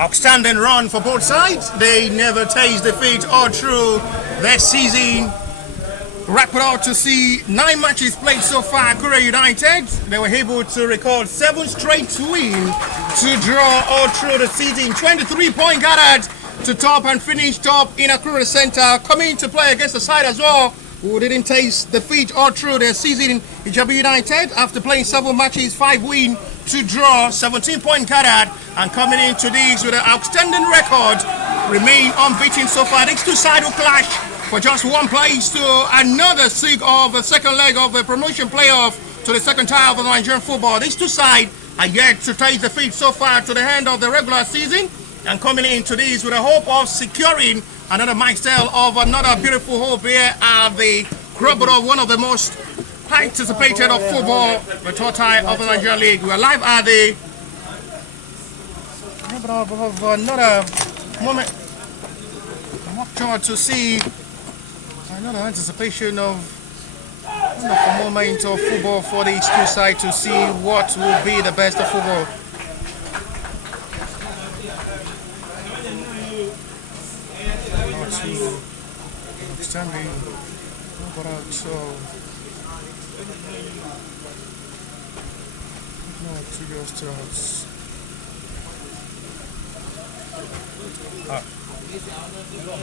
Outstanding run for both sides. They never taste defeat all through their season. Wrap it out to see 9 matches played so far. Akure United, they were able to record 7 straight wins to draw all through the season. 23-point gathered to top and finish top in Akure Center. Coming to play against the side as well, who didn't taste defeat all through their season. Ijebu United, after playing 7 matches, 5 wins to draw, 17-point gathered, and coming into this with an outstanding record, remain unbeaten so far. These two sides will clash for just 1 place to another seed of the second leg of the promotion playoff to the second tier of the Nigerian football. These two sides are yet to taste defeat so far to the end of the regular season, and coming into this with a hope of securing another milestone of another beautiful hope here at the crop of one of the most anticipated of football, the total of the Nigerian League. We are live at the of another moment. I'm watching to see another anticipation of a moment of football for these two sides to see what will be the best of football. Outstanding.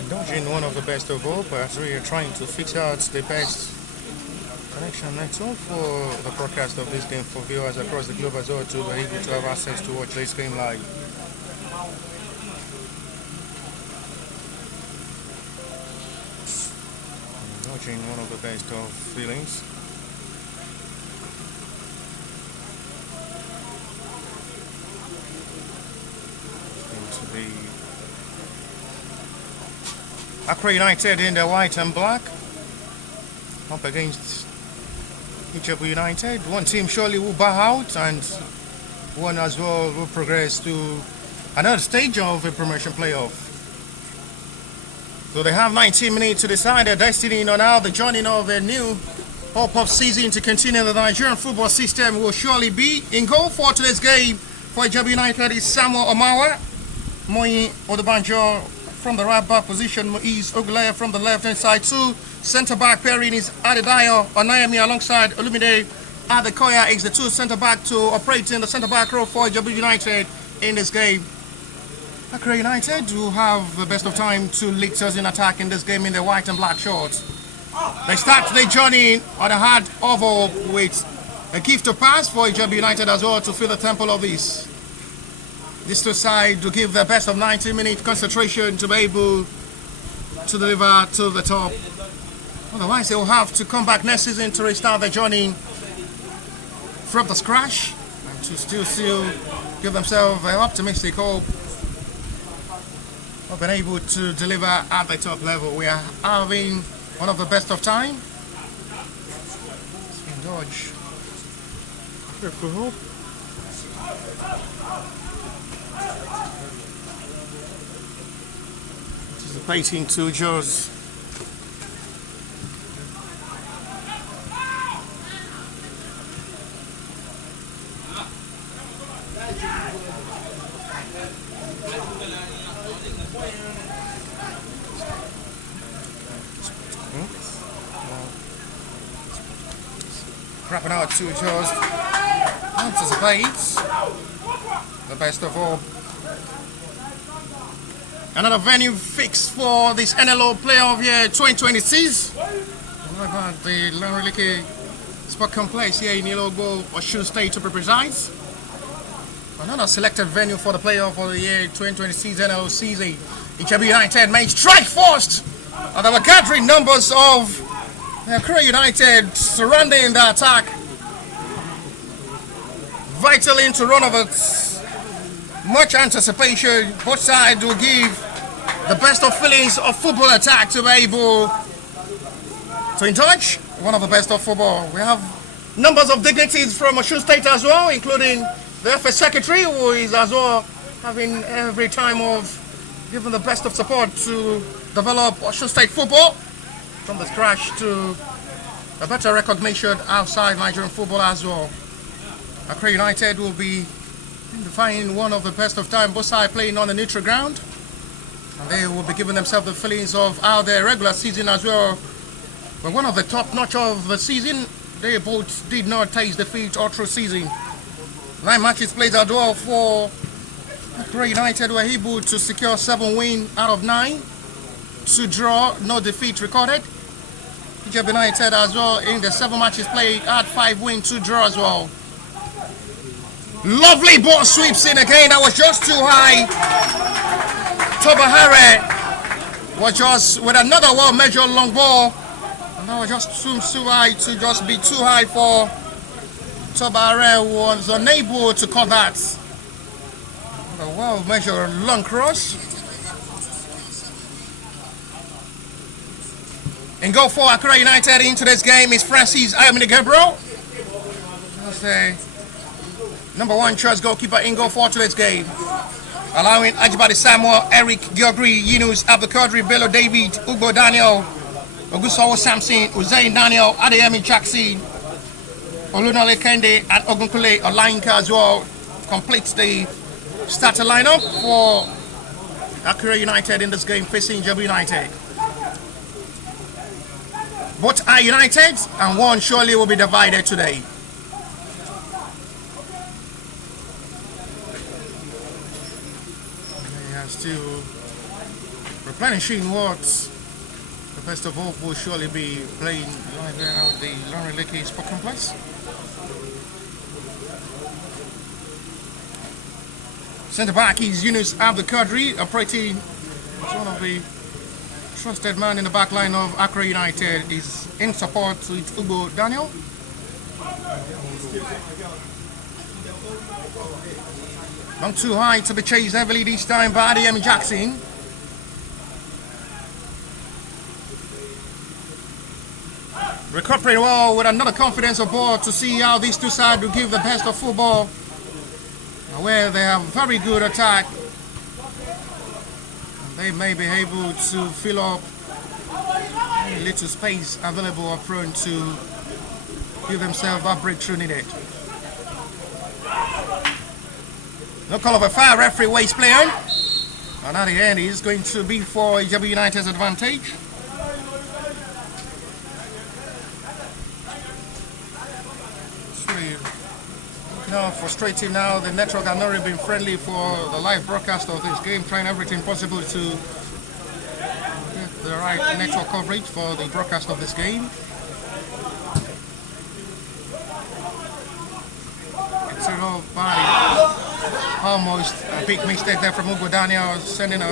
Indulging one of the best of all, but we are trying to fix out the best connection network for the broadcast of this game for viewers across the globe as well to be able to have access to watch this game live. Indulging one of the best of feelings. To be Akure United in the white and black up against Ijebu United. One team surely will bow out, and one as well will progress to another stage of the promotion playoff. So they have 19 minutes to decide their destiny on how the journey of a new hope of season to continue the Nigerian football system will surely be. In goal for today's game for Ijebu United is Samuel Omawa. Moyi Odebanjo from the right back position, Moise Oguleye from the left hand side. 2 centre back pairing is Adedayo Onayemi alongside Olumide Adekoya is the 2 centre back to operate in the centre back row for Ijebu United in this game. Akure United will have the best of time to lead us in attack in this game in the white and black shorts. They start their journey on a hard oval with a gift of pass for Ijebu United as well to fill the temple of this. These two sides to give their best of 90-minute concentration to be able to deliver to the top. Otherwise, they will have to come back next season to restart their journey from the scratch and to still give themselves an optimistic hope of being able to deliver at the top level. We are having one of the best of time. Indulge. Beautiful hope. Anticipating to Jaws. Wrapping out to Jaws. Anticipates the best of all. Another venue fixed for this NLO playoff year 2026. About the Lanrelike Sport Complex here in Ilogo, Osun State to be precise. Another selected venue for the playoff for the year 2026 NLO season. Ijebu United may strike first. And there were gathering numbers of Akure United surrounding the attack. Vital into run of it. Much anticipation. Both sides will give the best of feelings of football attack to be able to indulge one of the best of football. We have numbers of dignitaries from Osun State as well, including the FA Secretary, who is as well having every time of giving the best of support to develop Osun State football from the scratch to a better recognition outside Nigerian football as well. Akure United will be defying one of the best of time, both sides playing on the neutral ground. And they will be giving themselves the feelings of how their regular season as well. But one of the top notch of the season, they both did not taste defeat all through season. 9 matches played as well for Akure United were able to secure 7 wins out of 9. 2 draw, no defeat recorded. Ijebu United as well in the 7 matches played had 5 wins, 2 draw as well. Lovely ball sweeps in again. That was just too high. Tobahare was just with another well measured long ball. And that was just too high to just be too high for Tobahare, who was unable to cut that. A well measured long cross. In goal for Akure United in today's game is Francis Ijebu. That's the number 1 choice goalkeeper in goal for today's game. Allowing Ajibade Samuel, Eric Giogri, Yunus Abdulkadir, Bello David, Ugo Daniel, Ogusawo Samson, Uzain Daniel, Adeyemi Jackson, Olunale Kende, and Ogunkule Olayinka as well completes the starter lineup for Akure United in this game facing Ijebu United. Both are united, and one surely will be divided today. They are still replenishing what the best of all will surely be playing right there at the Lorry Lake Sport Complex. Centre back is Yunus Abdulkadir, operating as one of the trusted man in the back line of Akure United. Is in support with Ugo Daniel. Not too high to be chased heavily this time by Adeyemi Jackson. Recuperating well with another confidence of ball to see how these two sides will give the best of football. Where they have very good attack. They may be able to fill up a little space available up front to give themselves that breakthrough needed. No call of a foul, referee waste play on. And at the end is going to be for Ijebu United's advantage. It's really frustrating now. The network has not really been friendly for the live broadcast of this game, trying everything possible to get the right network coverage for the broadcast of this game. It's a little body. Almost a big mistake there from Ugo Daniel, sending a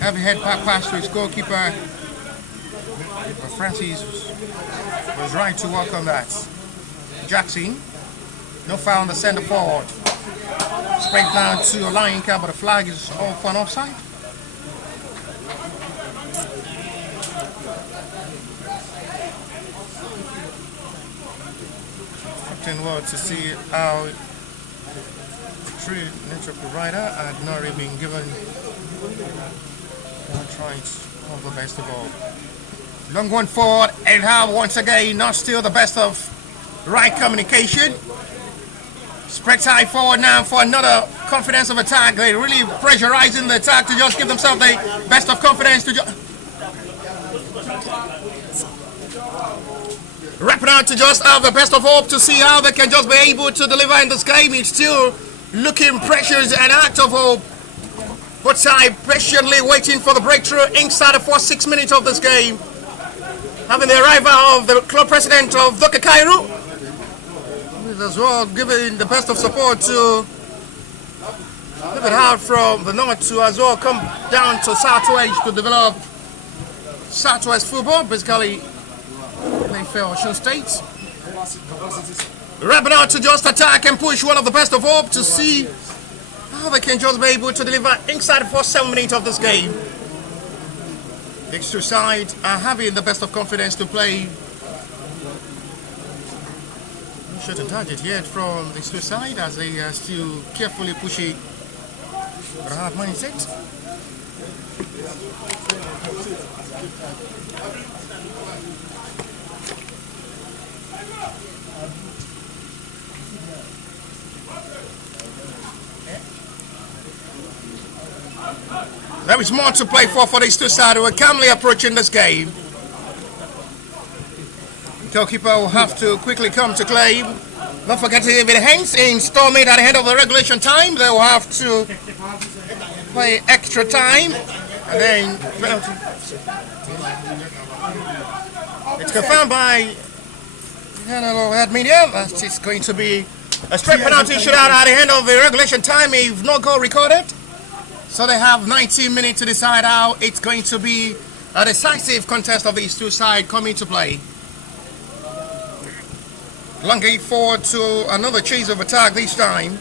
heavy head back pass to his goalkeeper. But Francis was right to welcome that. Jackson. No foul on the centre forward. Straight down to Olayinka, but the flag is all for an offside. Captain well to see how the true network provider had not really been given one try of the best of all. Long one forward, and how once again not still the best of right communication. Spreads high forward now for another confidence of attack. They're really pressurizing the attack to just give themselves the best of confidence to wrap it out to just have the best of hope to see how they can just be able to deliver in this game. It's still looking pressures and act of hope. Both sides patiently waiting for the breakthrough inside the first 6 minutes of this game. Having the arrival of the club president of Doka Cairo as well, giving the best of support to give it hard from the north to as well come down to southwest to develop southwest football, basically playing fair Osun State. Wrapping out to just attack and push one of the best of hope to see how they can just be able to deliver inside the first 7 minutes of this game. The extra side are having the best of confidence to play. Shouldn't target yet from the two side as they are still carefully pushing the hard mindset. There is more to play for these two sides who are calmly approaching this game. Goalkeeper will have to quickly come to claim. Not forgetting if it hangs in Storming at the end of the regulation time, they will have to play extra time. And then penalty. It's confirmed by head media that it's going to be a straight penalty shootout at the end of the regulation time if no goal recorded. So they have 19 minutes to decide how it's going to be a decisive contest of these two sides coming to play. Lunging forward to another chase of attack this time.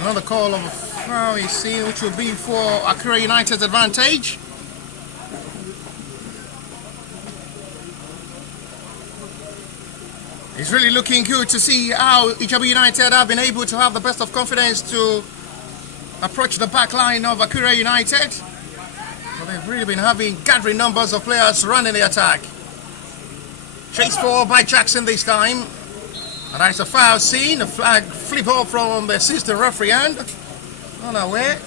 Another call of a foul is seen, which will be for Akure United's advantage. It's really looking good to see how Ijebu United have been able to have the best of confidence to approach the back line of Akure United. But they've really been having gathering numbers of players running the attack. Chased for by Jackson this time. And that's a foul scene. A flag flip off from the assistant referee hand. Unaware.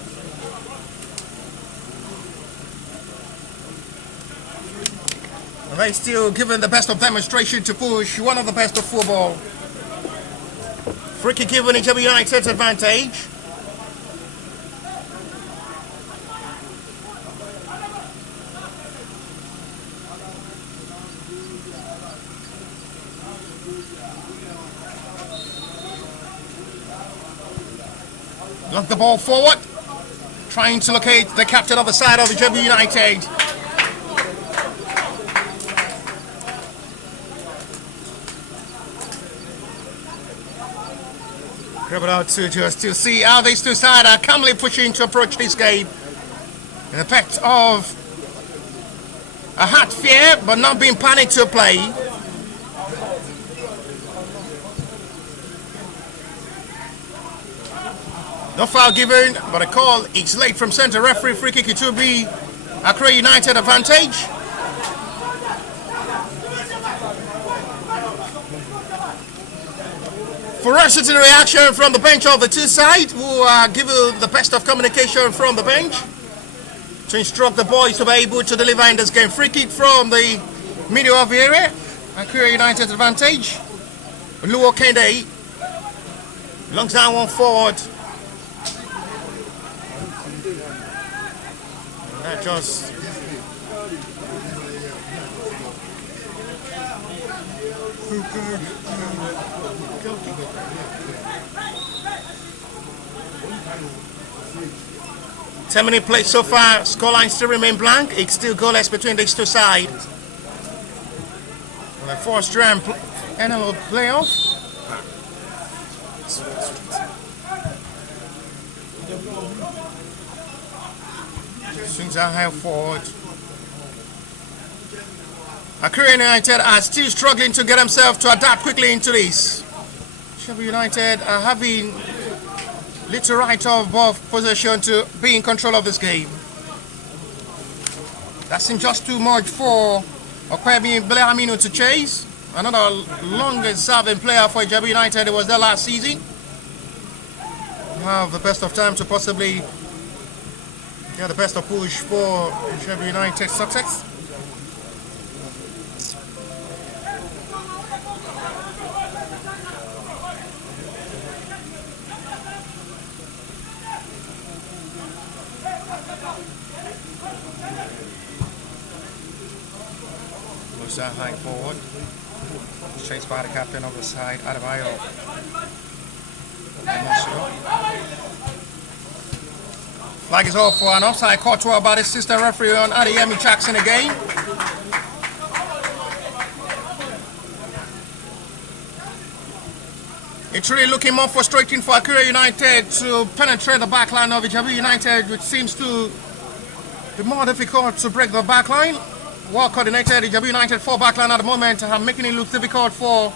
And they still given the best of demonstration to push one of the best of football. Free kick given Ijebu United's advantage. Lock the ball forward, trying to locate the captain of the side of Ijebu United. Grab it out to just to see how these two sides are calmly pushing to approach this game. In effect of a hard fear, but not being panicked to play. No foul given, but a call is late from center referee. Free kick, it will be Akure United advantage. Ferocity reaction from the bench of the two sides, who are given the best of communication from the bench to instruct the boys to be able to deliver in this game. Free kick from the middle of the area. Akure United advantage. Luo Kende longs down one forward. That just Ten-minute play so far. Scoreline still remain blank. It's still goalless between these two sides. The fourth round NL playoff. Swings are high forward. Akure United are still struggling to get themselves to adapt quickly into this. Ijebu United are having little right of ball possession to be in control of this game. That's just too much for Okwebi Aminu to chase. Another longest serving player for Ijebu United. It was there last season. Have the best of time to possibly get the best of push for Ijebu United's success. That high forward, chased by the captain of the side, Adebayo. Flag is off for an offside caught by the assistant referee on Adeyemi Jackson again. It's really looking more frustrating for Akure United to penetrate the backline of Ijebu United, which seems to be more difficult to break the backline. Well coordinated, Ijebu United 4 backline at the moment, making it look difficult for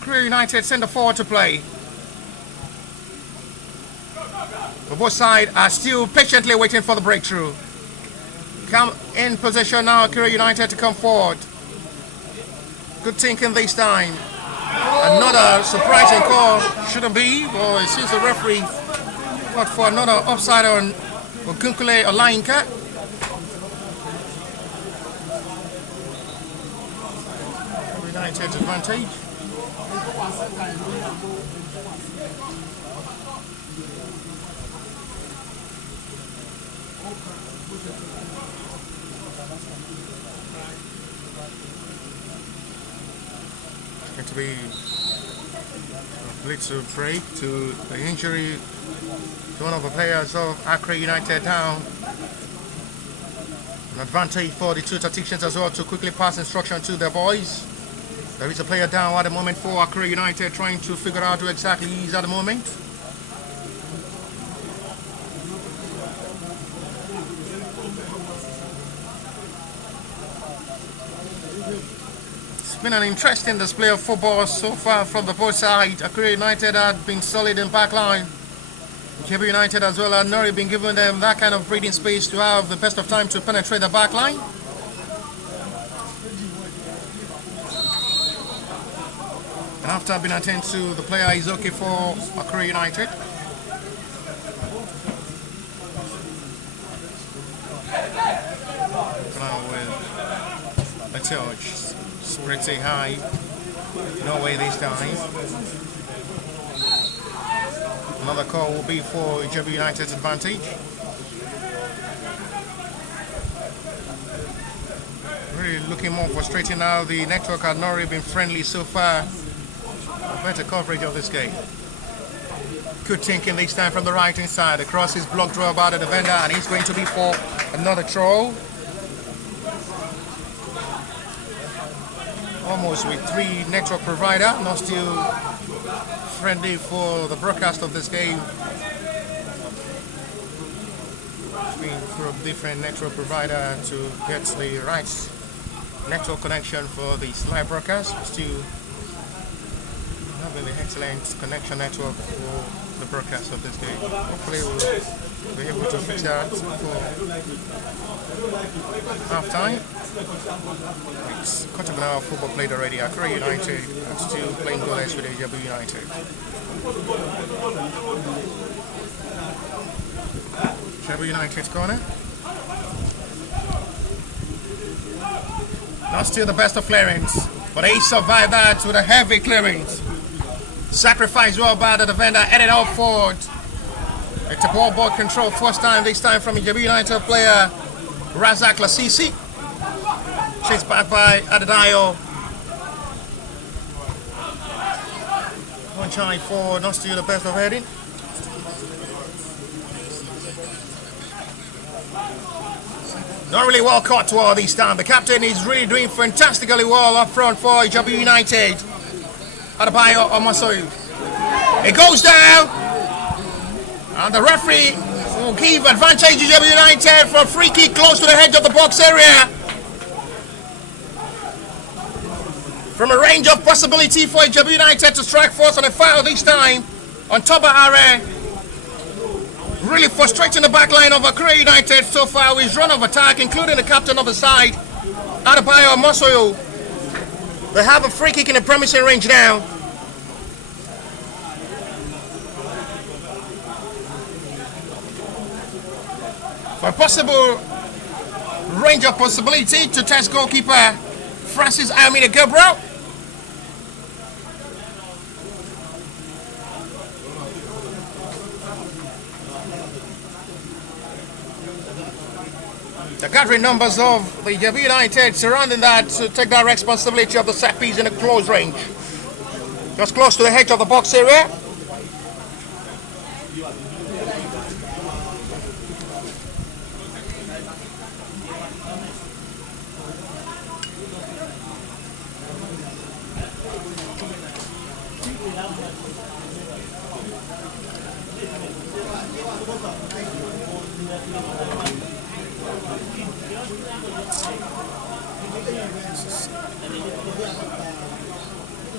Akure United centre forward to play. But both sides are still patiently waiting for the breakthrough. Come in possession now, Akure United to come forward. Good thinking this time. Another surprising call, shouldn't be, but it seems the referee fought for another offside on Ogunkule Olayinka. United's advantage. It's going to be a blitz break to the injury to one of the players of Akure United down. An advantage for the two tacticians as well to quickly pass instruction to their boys. There is a player down at the moment for Akure United, trying to figure out who exactly he is at the moment. It's been an interesting display of football so far from the both sides. Akure United had been solid in backline. Ijebu United as well had not been giving them that kind of breathing space to have the best of time to penetrate the backline. And after being attended to, the player is okay for Akure United. Now with a touch, pretty high, no way this time. Another call will be for Ijebu United's advantage. Really looking more frustrating now. The network had not really been friendly so far. Better coverage of this game. Good thinking this time from the right hand side. The cross is blocked well by the defender, and he's going to be for another throw. Almost with three network provider, not still friendly for the broadcast of this game. Been through a different network provider to get the right network connection for this live broadcast. Still having the excellent connection network for the broadcast of this game. Hopefully we'll be able to fix that for half time. It's quarter of an hour football played already. Akure United are still playing goalless with Ijebu United. Ijebu United's corner. Not still the best of clearance, but they survived that with a heavy clearance. Sacrifice well by the defender, headed out forward. It's a ball control first time, this time from Ijebu United player Razak Lasisi. Chased back by Adedayo. One try for not still the best of heading. Not really well caught to all this time. The captain is really doing fantastically well up front for Ijebu United. Adebayo Omosoyu. It goes down. And the referee will give advantage to Ijebu United for a free kick close to the edge of the box area. From a range of possibility for Ijebu United to strike first on a foul this time on Toba Are. Really frustrating the back line of Akure United so far with his run of attack, including the captain of the side, Adebayo Omosoyu. They have a free kick in the promising range now. For a possible range of possibility to test goalkeeper Francis Amina Gabriel. The gathering numbers of the Ijebu United surrounding that to take that responsibility of the set piece in a close range. Just close to the edge of the box area.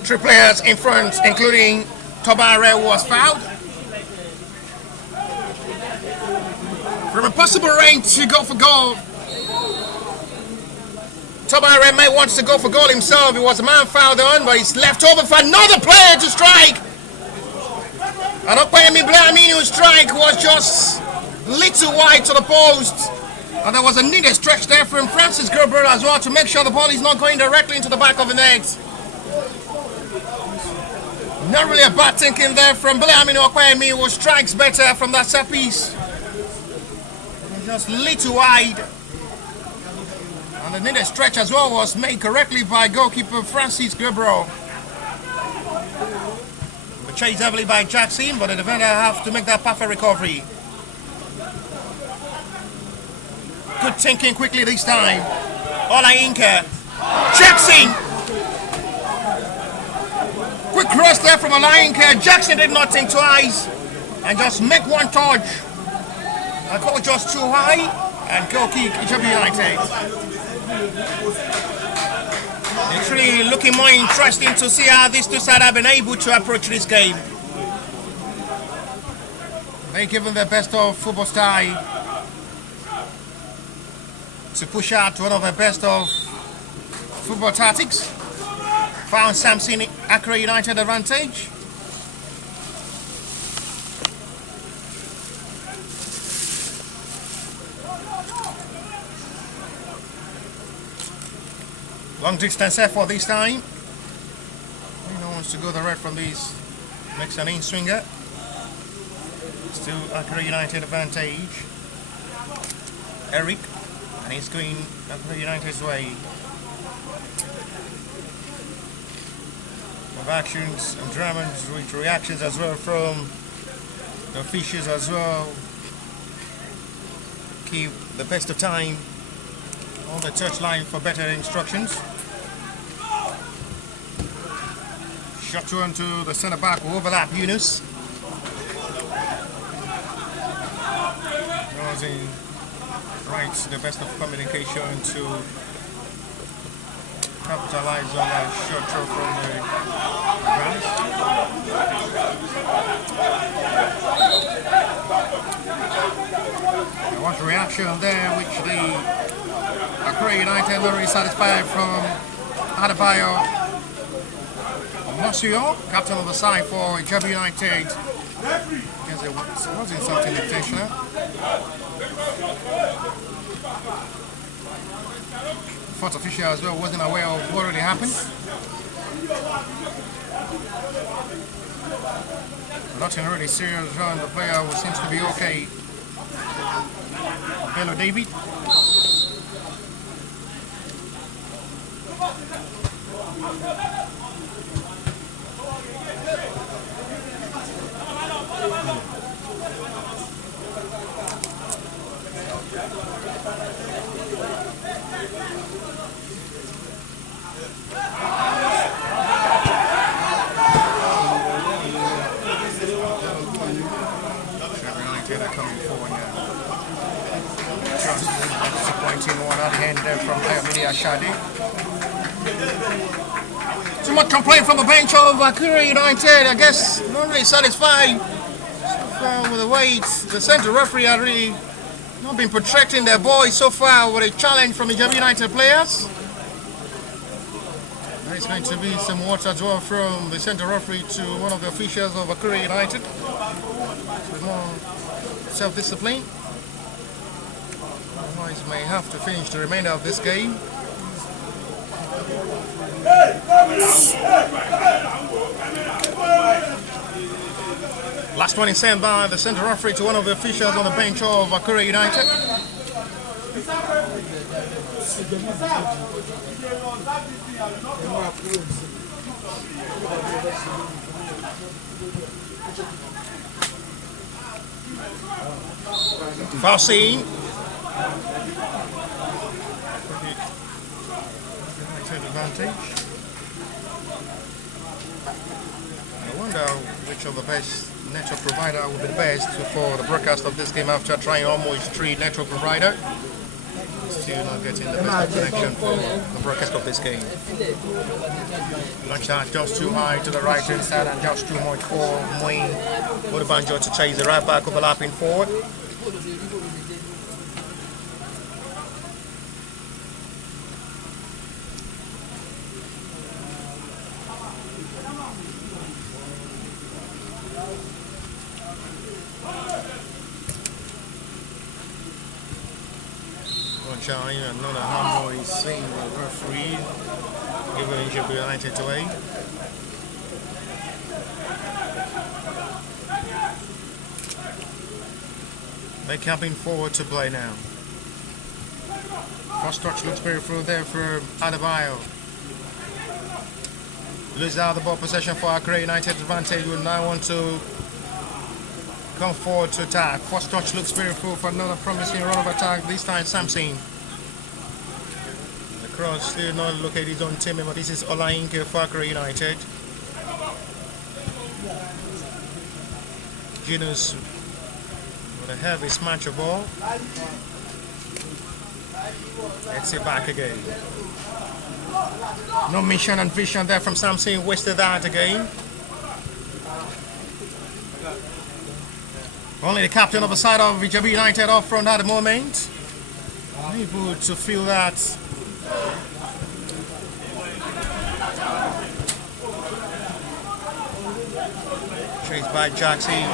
Three players in front, including Tobare, who was fouled. From a possible range to go for goal, Tobare may want to go for goal himself. He was a man fouled on, but he's left over for another player to strike. I don't pay me blame. Strike was just little wide to the post. And there was a needed stretch there from Francis Gerber as well to make sure the ball is not going directly into the back of the net. Not really a bad thinking there from Bilamino Okwayemi, who strikes better from that set piece. Just little wide. And the needed stretch as well was made correctly by goalkeeper Francis Gerber. Chased heavily by Jackson, but the defender have to make that perfect recovery. Good thinking quickly this time. Ola Inca. Jackson! Quick cross there from Ola Inca. Jackson did not think twice and just make one touch. The goal just too high and goal kick Ijebu United. It's really looking more interesting to see how these two sides have been able to approach this game. They've given their best of football style to push out one of the best of football tactics. Found Samson Akure United advantage. Long distance effort this time. He wants to go the red from these. Makes an in swinger. Still Akure United advantage. Eric, and he's going Akure United's way. With actions and dramas, with reactions as well from the officials as well. Keep the best of time on the touchline for better instructions. Shot one to the centre back will overlap Yunus. Using right the best of communication to capitalize on a short throw from the advance. There was a reaction there which the Akure United not really satisfied from Adebayo Mosio, captain of the side for Ijebu United. Because it wasn't something intentional. Fourth official as well wasn't aware of what already happened. Nothing really serious on the player who seems to be okay. Hello, David. Coming forward now. Just disappointing one at the end there from Ayomide Ashade. Too much complaint from the bench of Akure United. I guess not really satisfied with the way the central referee had really not been protecting their boys so far with a challenge from the Ijebu United players. There's going to be some water draw from the central referee to one of the officials of Akure United. With more self-discipline. Otherwise, may have to finish the remainder of this game. Last one is sent by the central referee to one of the officials on the bench of Akure United. Foul scene. Advantage. I wonder which of the best network provider will be the best for the broadcast of this game after trying almost 3 network providers. Still not getting the best connection for the broadcast of this game. Launch that just too high to the right hand side and just too much for Moin Odubanjo to chase the right back overlapping forward. time. Another handball is seen by the referee, giving Ijebu United away. They're coming forward to play now. First touch looks very through there for Adebayo. Loses out the ball possession for Akure. United advantage will now want to come forward to attack. First touch looks very full for another promising run of attack. This time Samson. The cross still not located his own team, but this is Olainke for Akure United. Genus with a heavy smash of ball. Let's it back again. No mission and vision there from Samson. Wasted that again. Only the captain of the side of Ijebu United off front at the moment. Able to feel that. Chased by Jackson.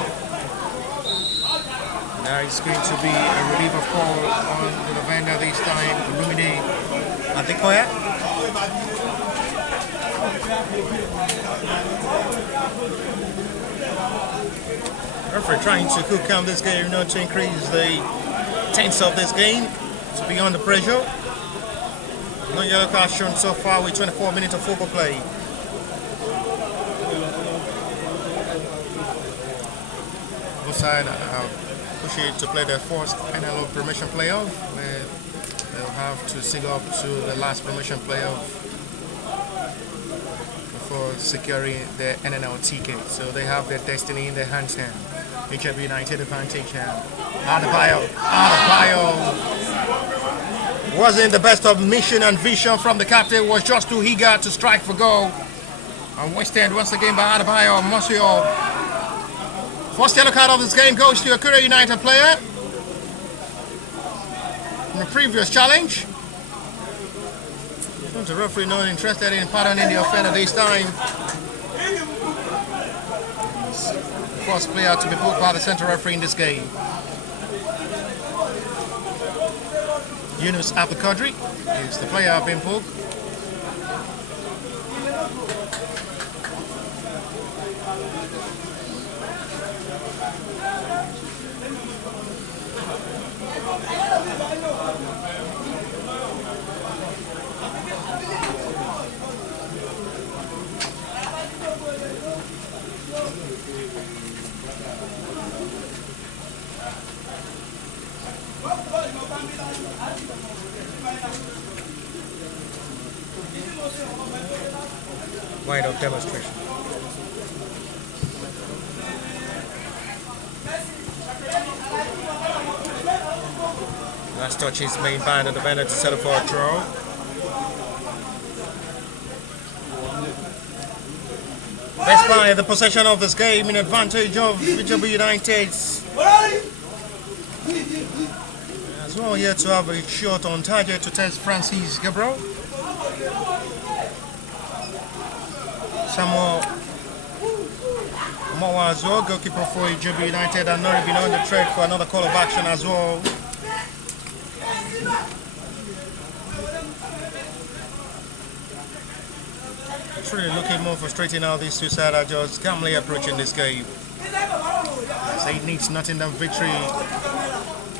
Now it's going to be a relief of call on the defender this time. Lumine Akure. Referee trying to cook down this game, to increase the tense of this game, to be under pressure. No yellow card shown so far with 24 minutes of football play. Both sides pushing to play their first NLO promotion playoff, where they'll have to sig up to the last promotion playoff before securing their NNL ticket. So they have their destiny in their hands now. Ijebu United advantage now. Adebayo wasn't the best of mission and vision from the captain, was just too eager to strike for goal. And wasted once again by Adebayo. Monsieur. First yellow card of this game goes to a Akure United player in the previous challenge. The referee not interested in pardoning the offender this time. First player to be booked by the central referee in this game. Yunus Abdulkadir is the player being booked. Wide out demonstration. Last touch is made by the defender to settle for a draw. Best by the possession of this game in advantage of Ijebu United. As well here to have a shot on target to test Francis Gabriel. Samuel Mowa as well, goalkeeper for Ijebu United, and not been on the trade for another call of action as well. It's really looking more frustrating now. These two sides are just calmly approaching this game. So it needs nothing than victory.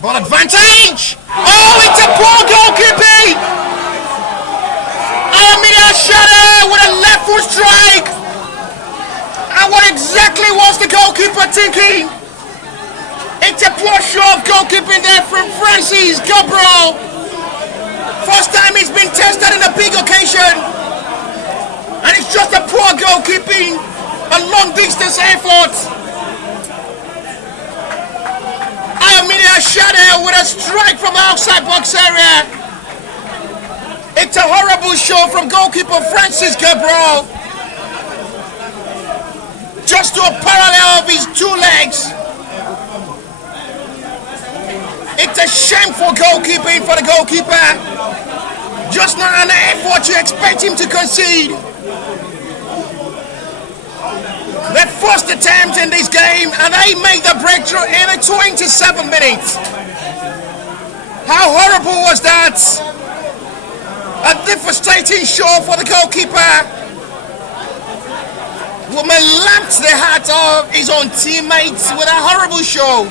Ball advantage! Oh, it's a poor goalkeeping! Ayamina Shade with a left foot strike! And what exactly was the goalkeeper thinking? It's a poor show of goalkeeping there from Francis Gabriel. First time he's been tested in a big occasion. And it's just a poor goalkeeping, a long distance effort. Ayamina Shade with a strike from the outside box area. It's a horrible show from goalkeeper Francis Gabriel. Just to a parallel of his two legs. It's a shameful goalkeeping for the goalkeeper. Just not an effort you expect him to concede. Their first attempt in this game, and they made the breakthrough in 27 minutes. How horrible was that? A devastating show for the goalkeeper. Woman lapped the heart of his own teammates with a horrible show.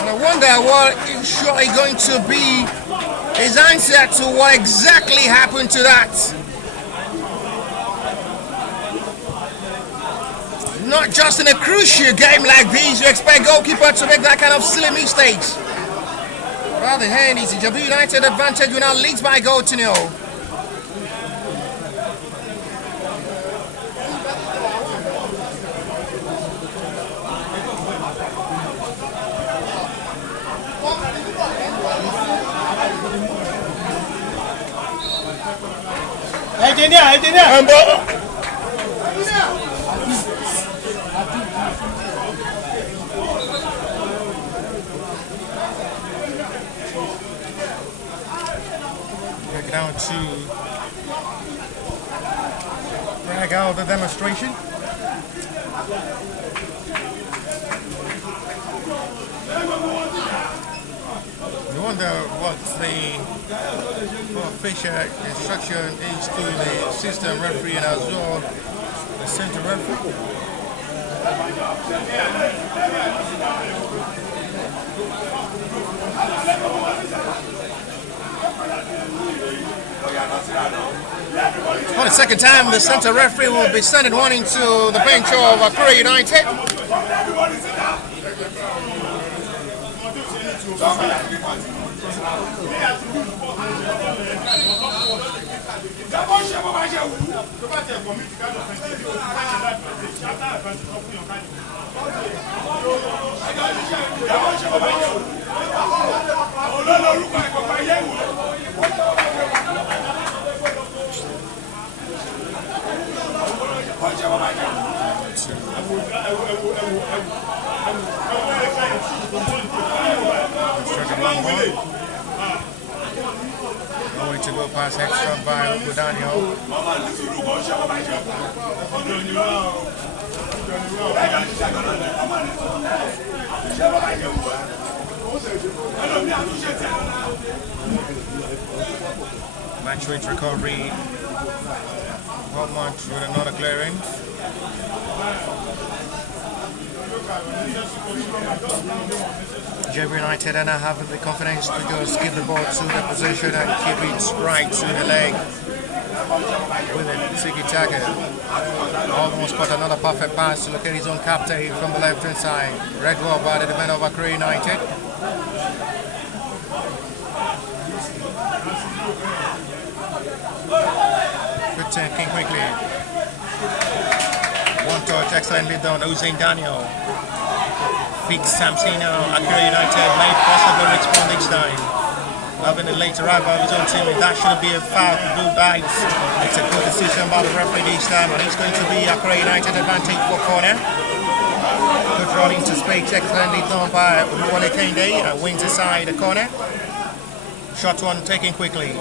And I wonder what is surely going to be his answer to what exactly happened to that. Not just in a crucial game like this, you expect goalkeeper to make that kind of silly mistakes. Rather than hand is Ijebu United advantage, who now leads by a goal to nil. Back down to drag out the demonstration. You wonder what the official instruction is to the assistant referee and as well the center referee. For the second time, the center referee will be sending one into the bench of Akure United. Going to go past extra by Daniel. Match rate recovery. Walmart with another clearance. Ijebu United are now having the confidence to just give the ball to the position and keep it right to the leg with a tiki-taka. Almost got another perfect pass to look at his own captain from the left-hand side. Red ball by the defender of Akure United. Good thinking quickly. One touch, excellently done. Hussein Daniel. Fix Samsino. Akure United may possibly respond next time. Having a late arrival of his own team, that shouldn't be a foul to do that. It's a good decision by the referee this time, and it's going to be Akure United advantage for corner. Good run into space, excellently done by Oluwole Kende, and wins aside the corner. Shot one taken quickly.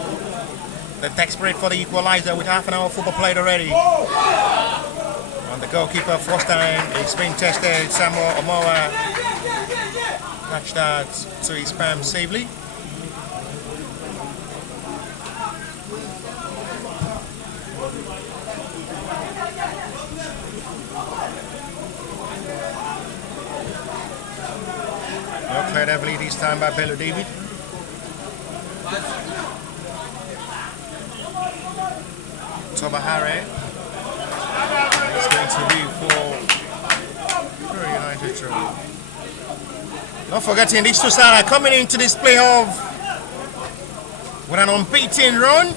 The desperate for the equalizer with half an hour of football played already. And the goalkeeper first time is being tested. Samuel Omoa catch that to his palm safely. Well cleared heavily this time by Bello David. Tobahare is going to be for United trouble. Not forgetting these two sides are coming into this playoff with an unbeaten run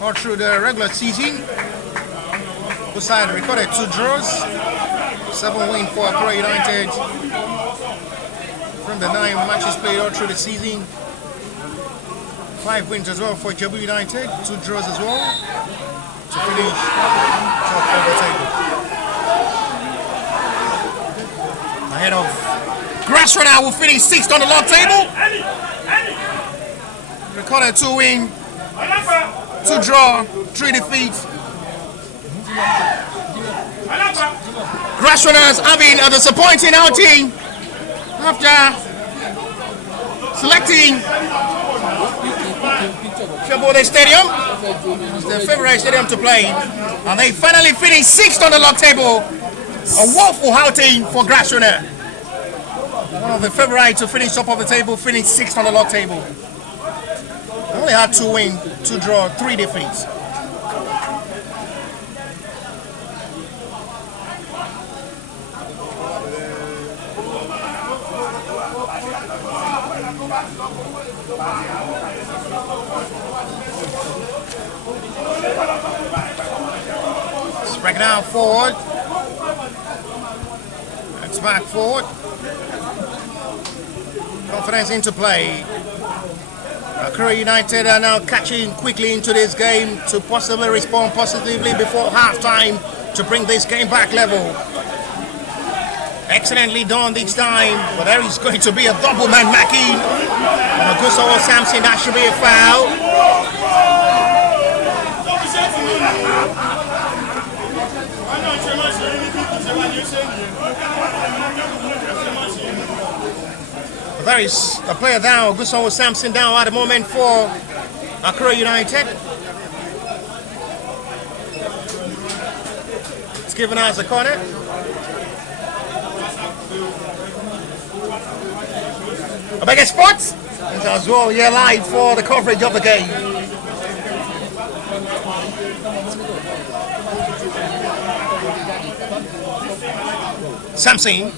all through the regular season. Both sides recorded 2 draws, 7 wins for Akure United from the 9 matches played all through the season. 5 wins as well for Ijebu United, 2 draws as well to finish top of the table. Ahead of Grassrunner will finish 6th on the log table. Recorded 2 wins, 2 draw, 3 defeats. Grassrunners having a disappointing outing After selecting Ijebu Stadium as their favorite stadium to play, and they finally finished 6th on the log table. A woeful outing for Grassrunner. One of the favorites to finish top of the table, finished 6th on the log table. They only had 2 wins, 2 draws, 3 defeats. Break it down forward. It's back forward. Confidence into play. Akure United are now catching quickly into this game to possibly respond positively before halftime to bring this game back level. Excellently done this time, but there is going to be a double man marking on Augusto Samson. That should be a foul. There is a player down, Augusto Samson down at the moment for Akure United. It's given us a corner. A big spot as well, yeah, live for the coverage of the game. Samson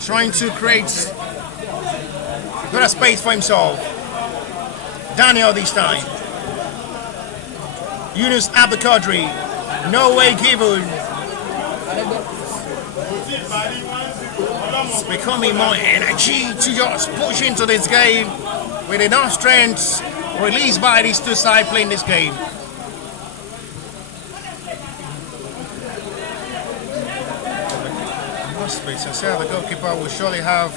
trying to create better space for himself. Daniel this time. Yunus Abdelkadri. No way given. It's becoming more energy to just push into this game with enough strength released by these two sides playing this game. Sincere, the goalkeeper will surely have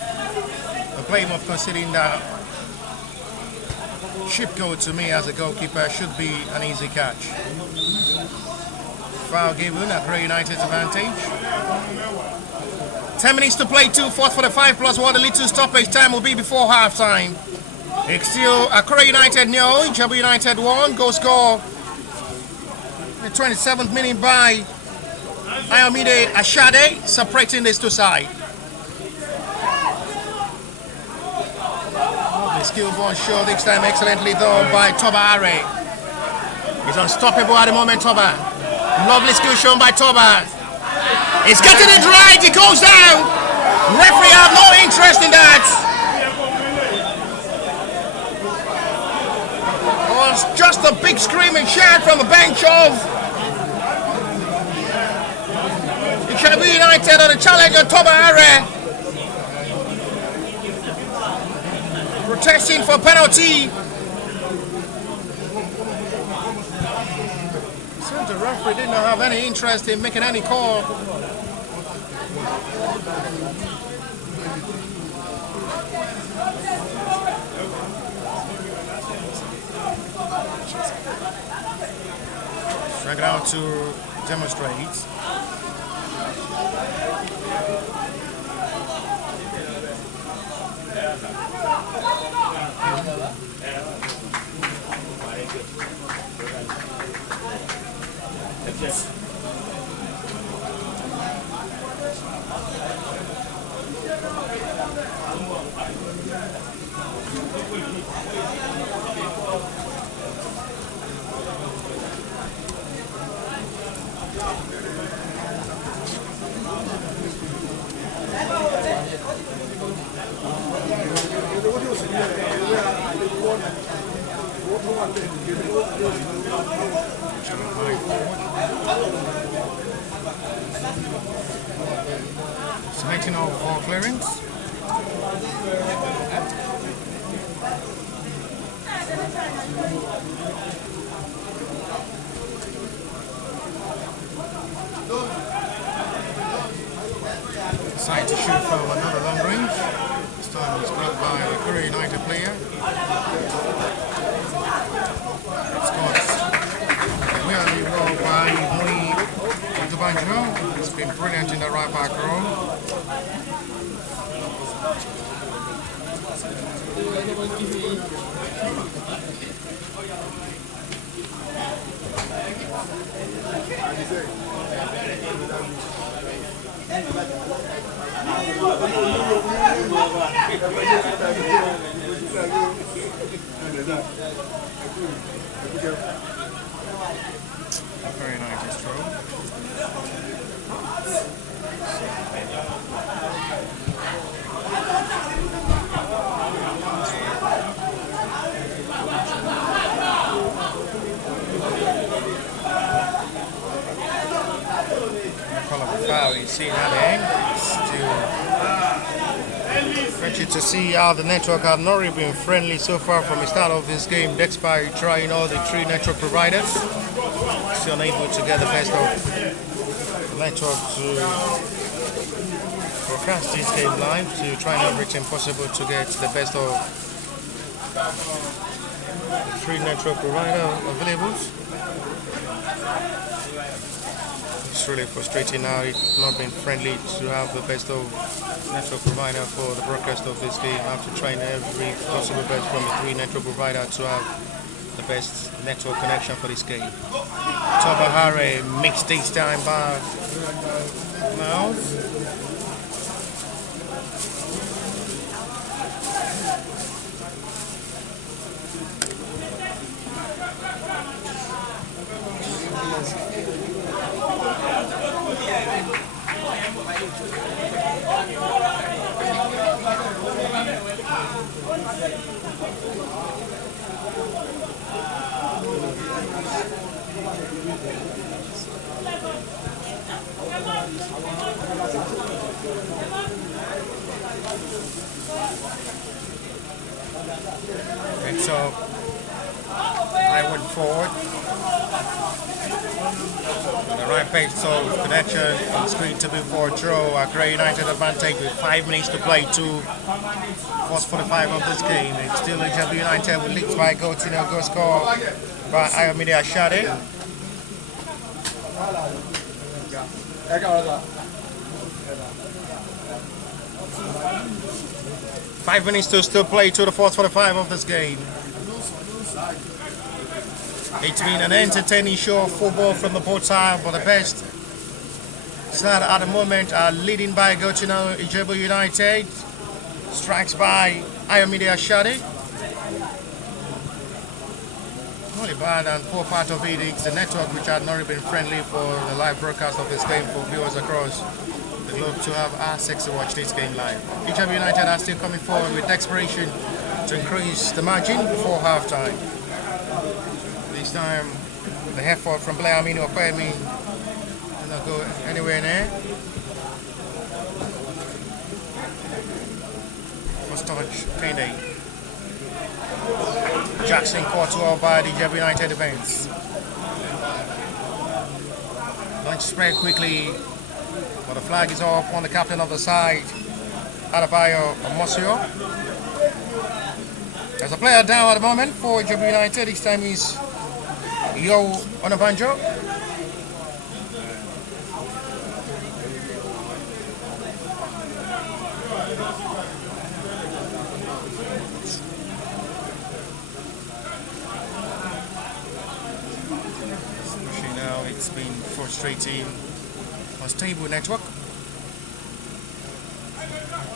the blame of conceding that chip goal. To me as a goalkeeper should be an easy catch. Foul given at Akure United's advantage. 10 minutes to play, 2-4 for the 5+1. The little stoppage time will be before half time. It's still Akure United 0, Ijebu United 1. Goal score the 27th minute by Ayomide Ashade, separating these two sides. The skill ball show this time excellently done by Toba Are. He's unstoppable at the moment, Toba. Lovely skill shown by Toba. He's getting it right, he goes down. Referee have no interest in that. It was just a big screaming shout from the bench of Ijebu United on the challenger Toba Are. Protesting for penalty. So the referee did not have any interest in making any call. Strike it out to demonstrate. Selecting all for clearance. Decide to shoot from another long range. This time it's blocked by the Akure United player. It's got clearly rolled by Mui Dubanjo. It's been brilliant in the right back row. Very nice throw. Call of a foul. You see that still to see how the network had not really been friendly so far from the start of this game, despite trying all the three network providers. Still unable to get the best of the network to broadcast this game live, to try everything possible to get the best of the three network provider available. It's really frustrating now. It's not been friendly to have the best of network provider for the broadcast of this game. I have to try every possible best from the three network provider to have the best network connection for this game. Tobahare mixed this time by Miles. And so I went forward. The right page, so connection on screen to be for throw. Akure United advantage with 5 minutes to play. First 45 of this game. It's still Ijebu United with leads by goal score by Ayomide Ashade. 5 minutes to still play to the fourth 45 of this game. It's been an entertaining show of football from the both sides, but the best side at the moment are leading by Ijebu United. Strikes by Ayomide Ashade. Only bad and poor part of it is the network, which had not been friendly for the live broadcast of this game for viewers across the globe to have access to watch this game live. Ijebu United are still coming forward with desperation to increase the margin before halftime. This time, the effort from player Aminu Okwemi did not go anywhere near. First touch, Kende. Jackson caught well by the Ijebu United defense. Launch spread quickly, but the flag is off on the captain of the side, Adebayo Omosio. There's a player down at the moment for Ijebu United. This time is Yo Onabanjo. Now it's been frustrating. Unstable network.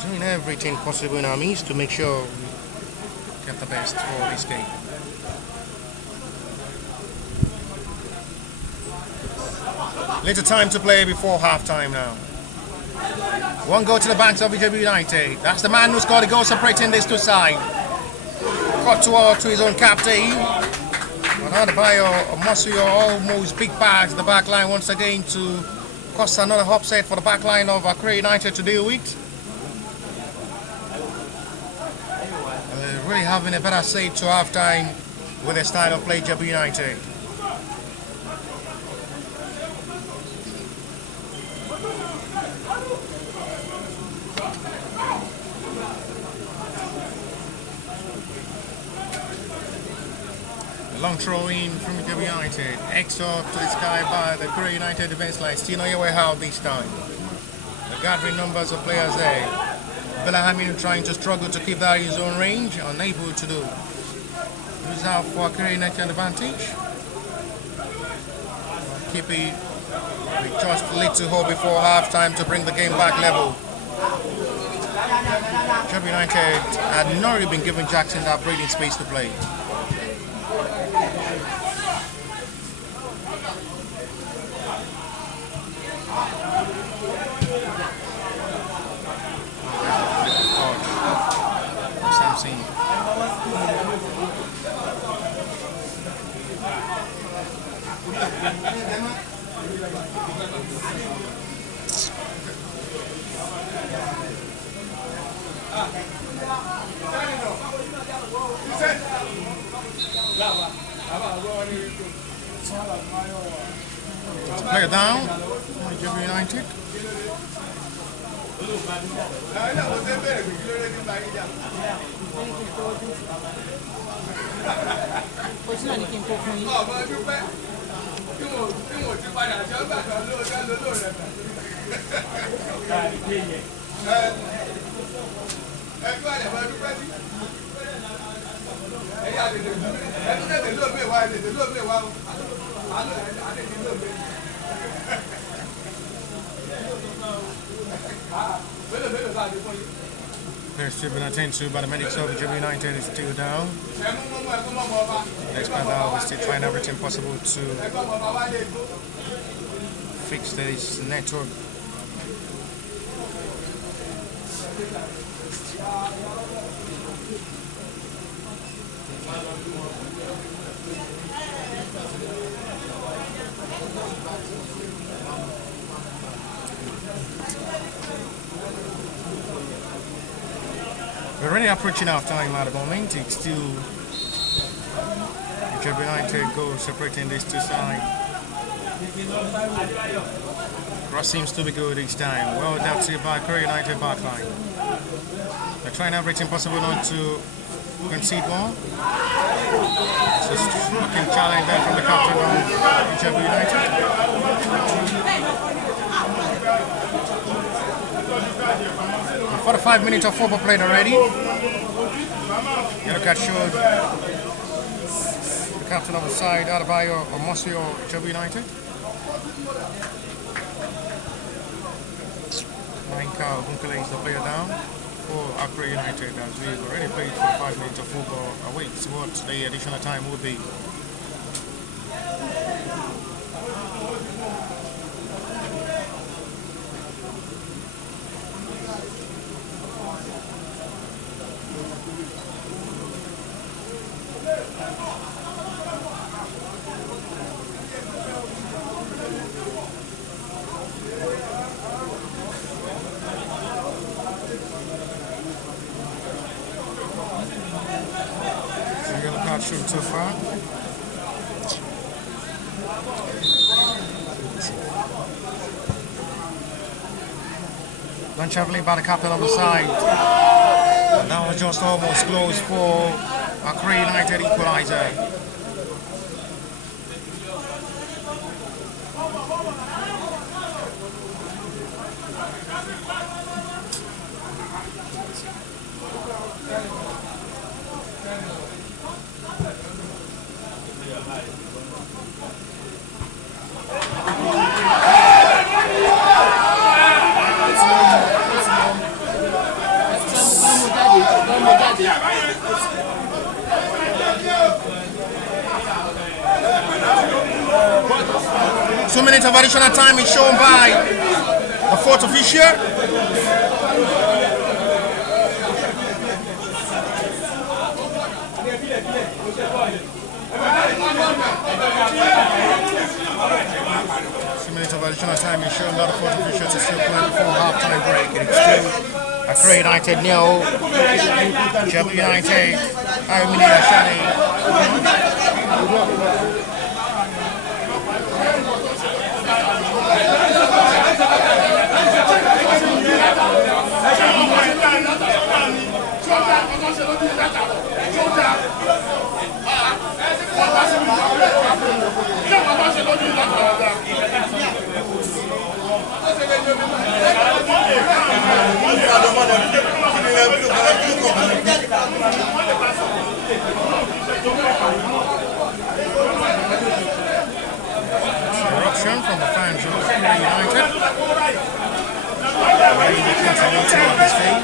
Doing everything possible in our means to make sure we get the best for this game. Little time to play before halftime now. One goal to the banks of Ijebu United. That's the man who scored the goal separating these two sides. Cut to his own captain. Adebayo Omosio almost big pass the back line once again to cause another upset for the back line of Akure United to deal with. Really having a better say to halftime with the style of play Ijebu United. Long throw in from Ijebu United. X up to the sky by the Akure United defense line. Still not aware how this time. The gathering numbers of players there. Belhamin trying to struggle to keep that in his own range, unable to do. Lose out for Akure United advantage. Keep it with just a little hope before halftime to bring the game back level. Ijebu United had not really been given Jackson that breathing space to play. Samson. Player down for Ijebu United. There's still been attended to by the medics of Ijebu United is still down. Next Padal is still trying everything possible to fix this network. We're already approaching half time at the moment. It's still Ijebu United goal separating these two sides. Cross seems to be good each time. Well dealt to by Akure United backline. They're trying everything possible not to concede more. It's a striking challenge there from the captain of Ijebu United. 45 minutes of football played already. Yellow card showed the captain of the side, Adebayo Omosio, Ijebu United. Mainka Bunkele is the player down for Akure United, as we've already played 45 minutes of football. Awaits what the additional time will be. Shoot so far. Then traveling by the captain on the side. That was just almost close for Akure United equalizer. Minutes of additional time is shown by the fourth official. Minutes of additional time is shown by the fourth official to still play before half-time break. It's still Akure United nil, Ijebu United, Ayomini Ashani. United. Ready to continue of this game.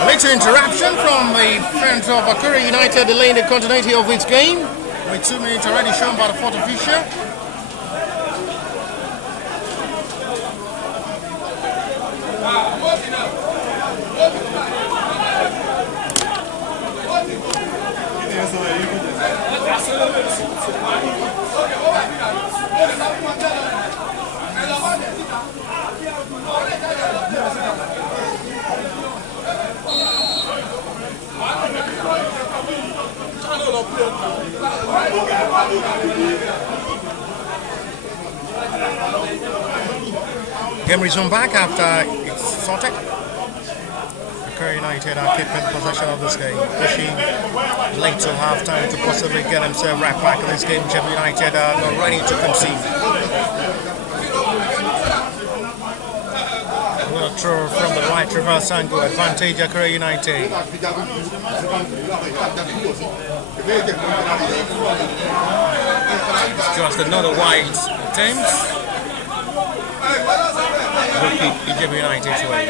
A little interruption from the fans of Akure United, delaying the continuity of its game, with 2 minutes already shown by the fourth official. Game resumed back after it's sorted. Akure United are keeping possession of this game, pushing late till half time to possibly get themselves right back in this game. Ijebu United are not ready to concede. A throw from the right reverse angle, advantage Akure United. It's just another wide attempt. Rookie Ijebu United's way.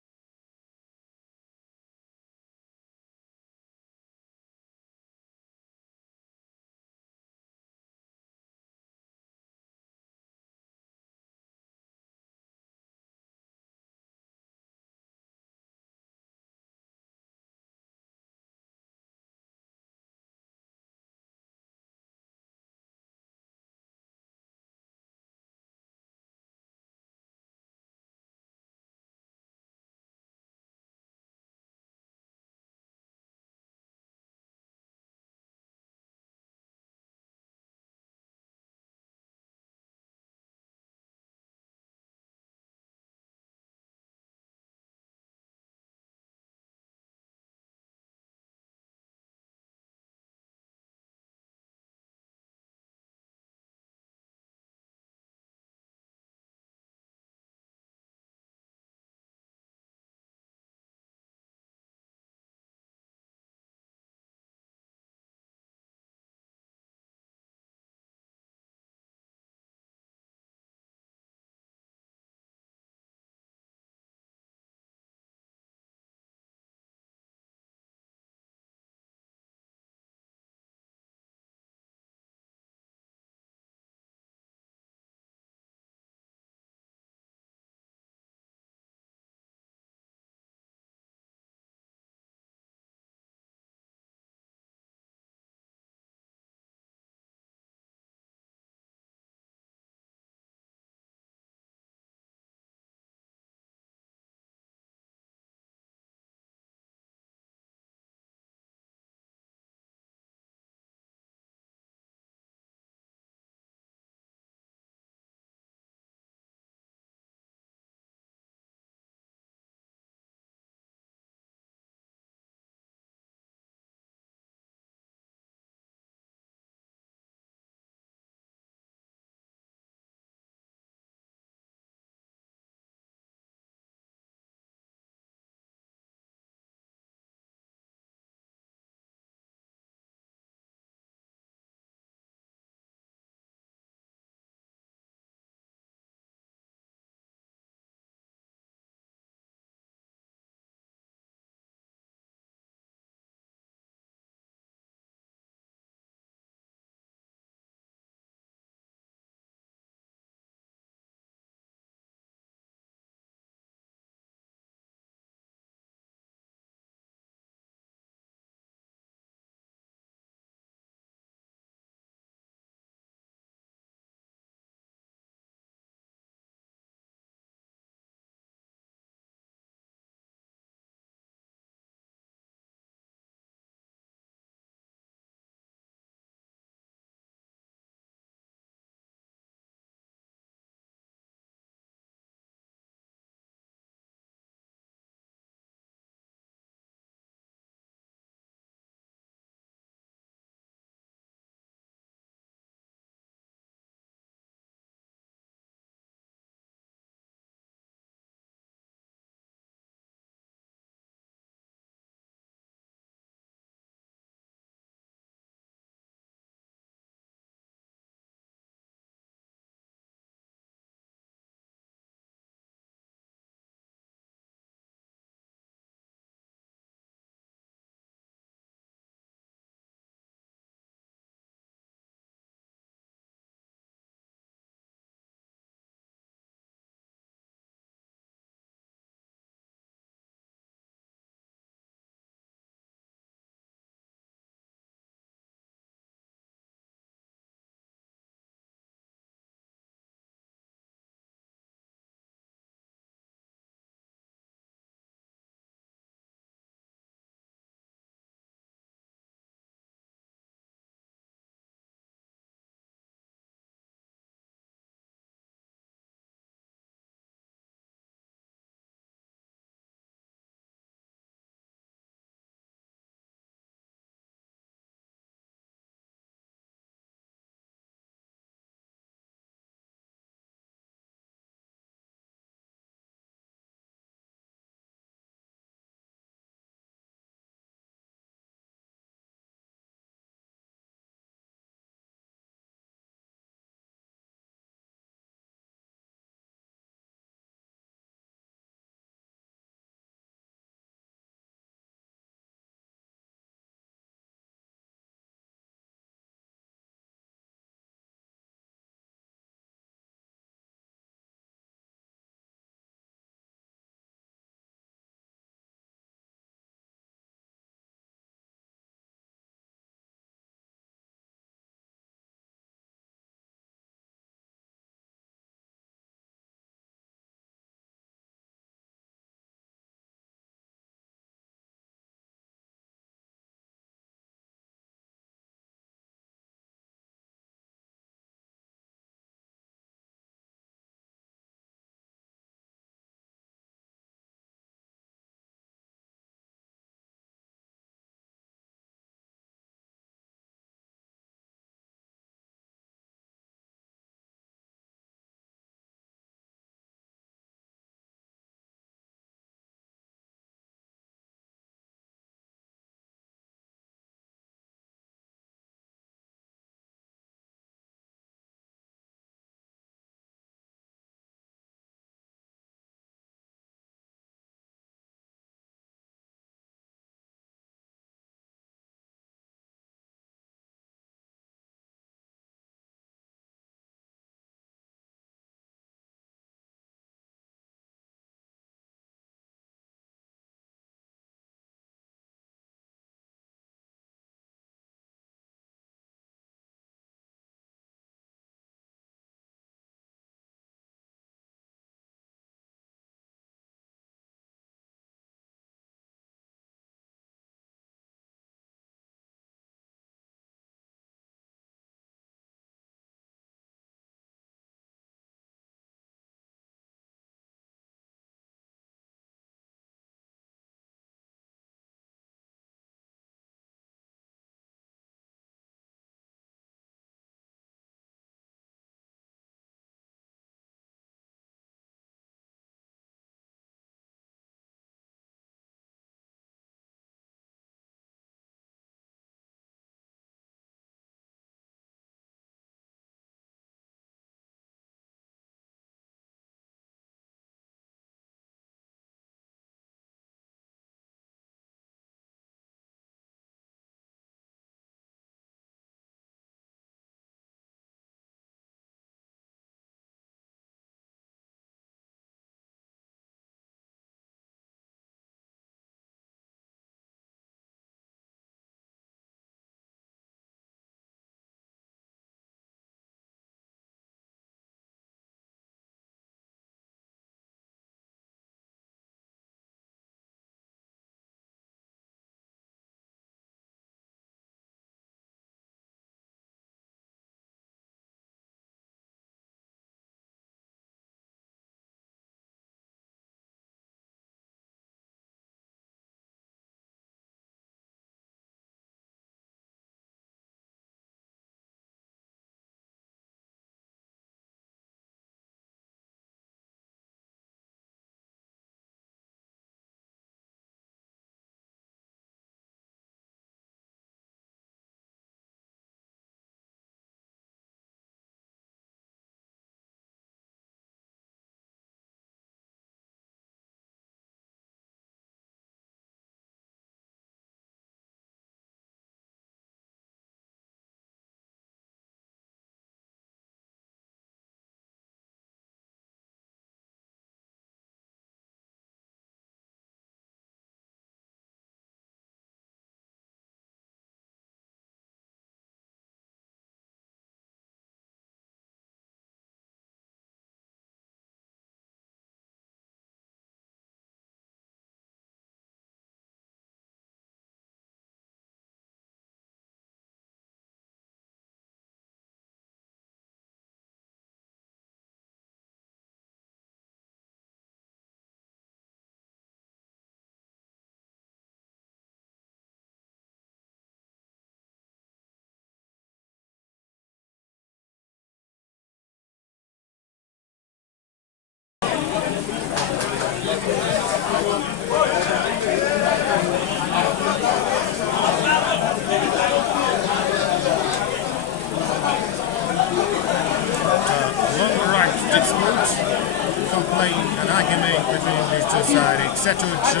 settled to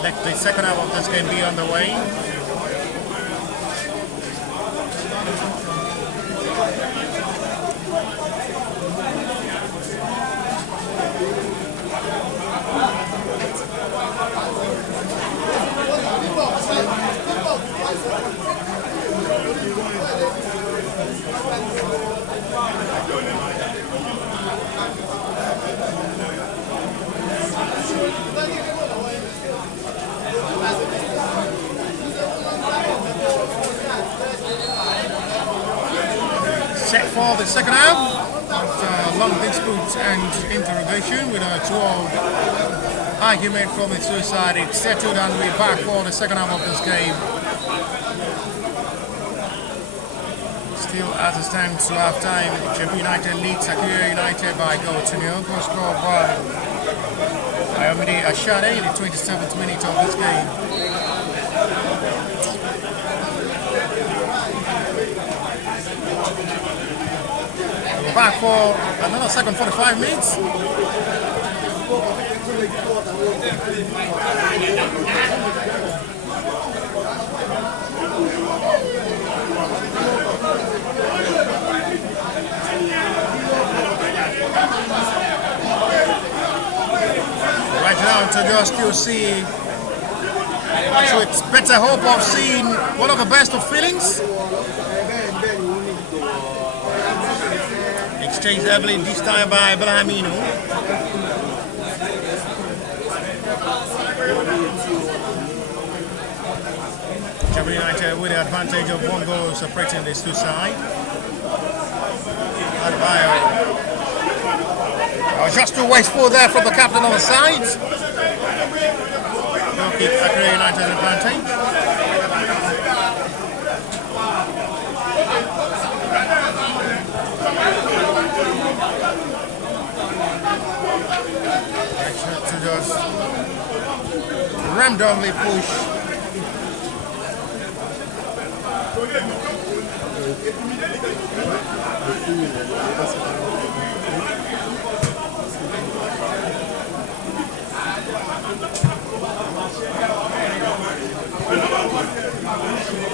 let the second half of this game be on the way. Set for the second half after long dispute and interrogation with a 12 argument from the suicide. It's settled and we're back for the second half of this game. Still as it stands to half time, Ijebu United leads Akure United by goal to nil. Goal scored by Ayomide Ashade in the 27th minute of this game. Back for another second 45 minutes. Right now to just still see with better hope of seeing one of the best of feelings. Exchange heavily this time by Belhamino. Ijebu United with the advantage of one goal separating these two sides. Just too wasteful there from the captain on the side. Don't keep Akure United advantage. To just randomly push.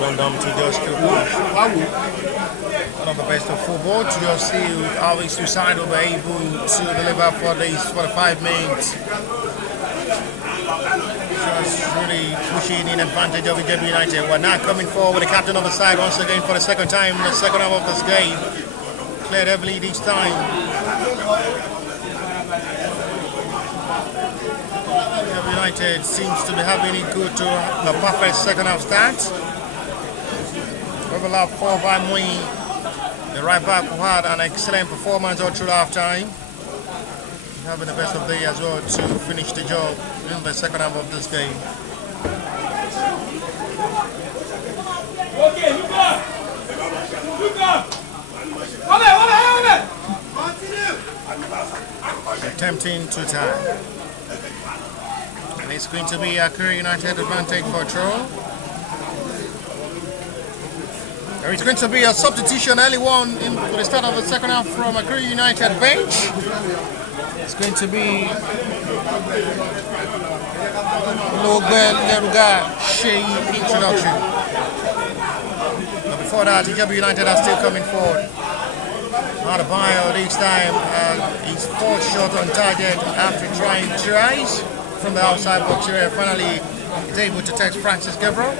Random to just to push. One of the best of football to just see how these two sides will be able to deliver for these 45 minutes. Just really pushing in advantage of Ijebu United. We're now coming forward with the captain on the side once again for the second time in the second half of this game. Cleared heavily this time. Ijebu United seems to be having it good to a perfect second half start. Overlap 4 by Mui. The right back who had an excellent performance all through half time. Having the best of the day as well to finish the job in the second half of this game. Okay, look up! Look up! Attempting to tie. And it's going to be Akure United advantage for throw. There is going to be a substitution early on for the start of the second half from Akure United bench. It's going to be Leruga Shea introduction. But before that, Ijebu United are still coming forward. Adebayo this time his fourth shot on target after trying twice from the outside box area. Finally, he's able to text Francis Gabriel.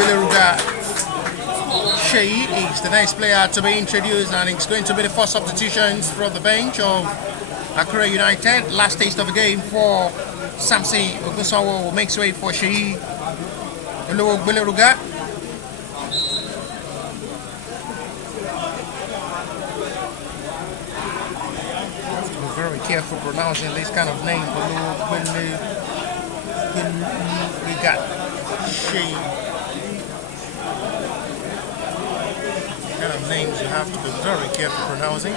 Leruga Shea is the next player to be introduced, and it's going to be the first substitutions from the bench of Akure United. Last taste of the game for Samson Ogunsanwo will make way for Shea. Leruga. Have to be very careful pronouncing this kind of name. Leruga Shea. Kind of names you have to be very careful pronouncing.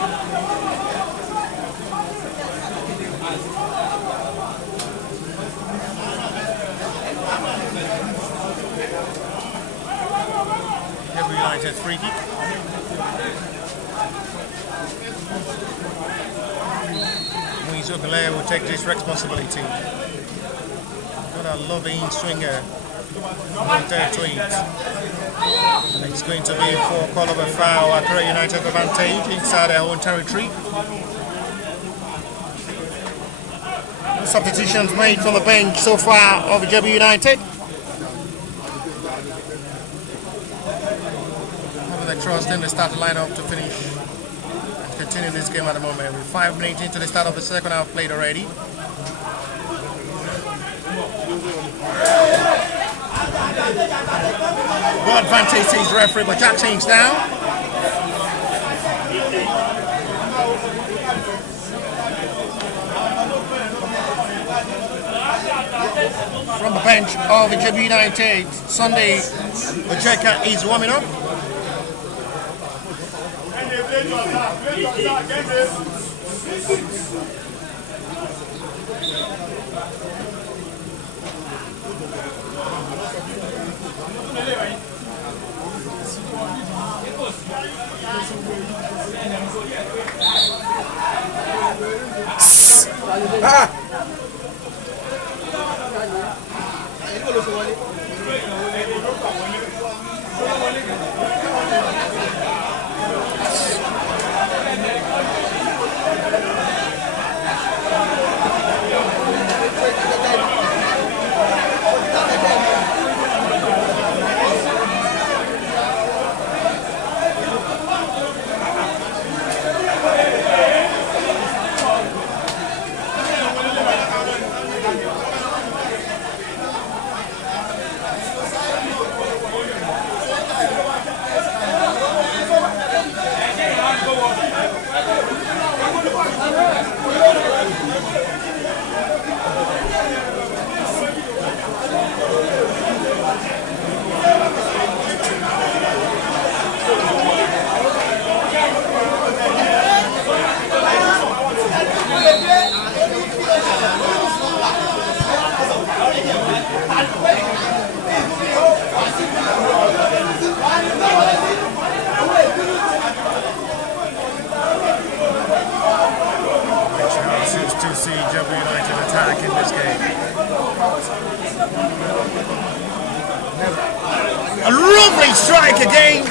Ijebu United's free kick. Moiso Galea will take this responsibility. Got a loving swinger on their tweet. And it's going to be for call of a foul. Akure United advantage inside their own territory. Substitutions made from the bench so far of Ijebu United. They trust them to start the lineup to finish and continue this game at the moment. We're 5 minutes into the start of the second half played already. Good advantage to his referee, but Jack change down. From the bench of Ijebu United, Sunday, Ojeka is warming up. See Ijebu United attack in this game. A lovely strike again.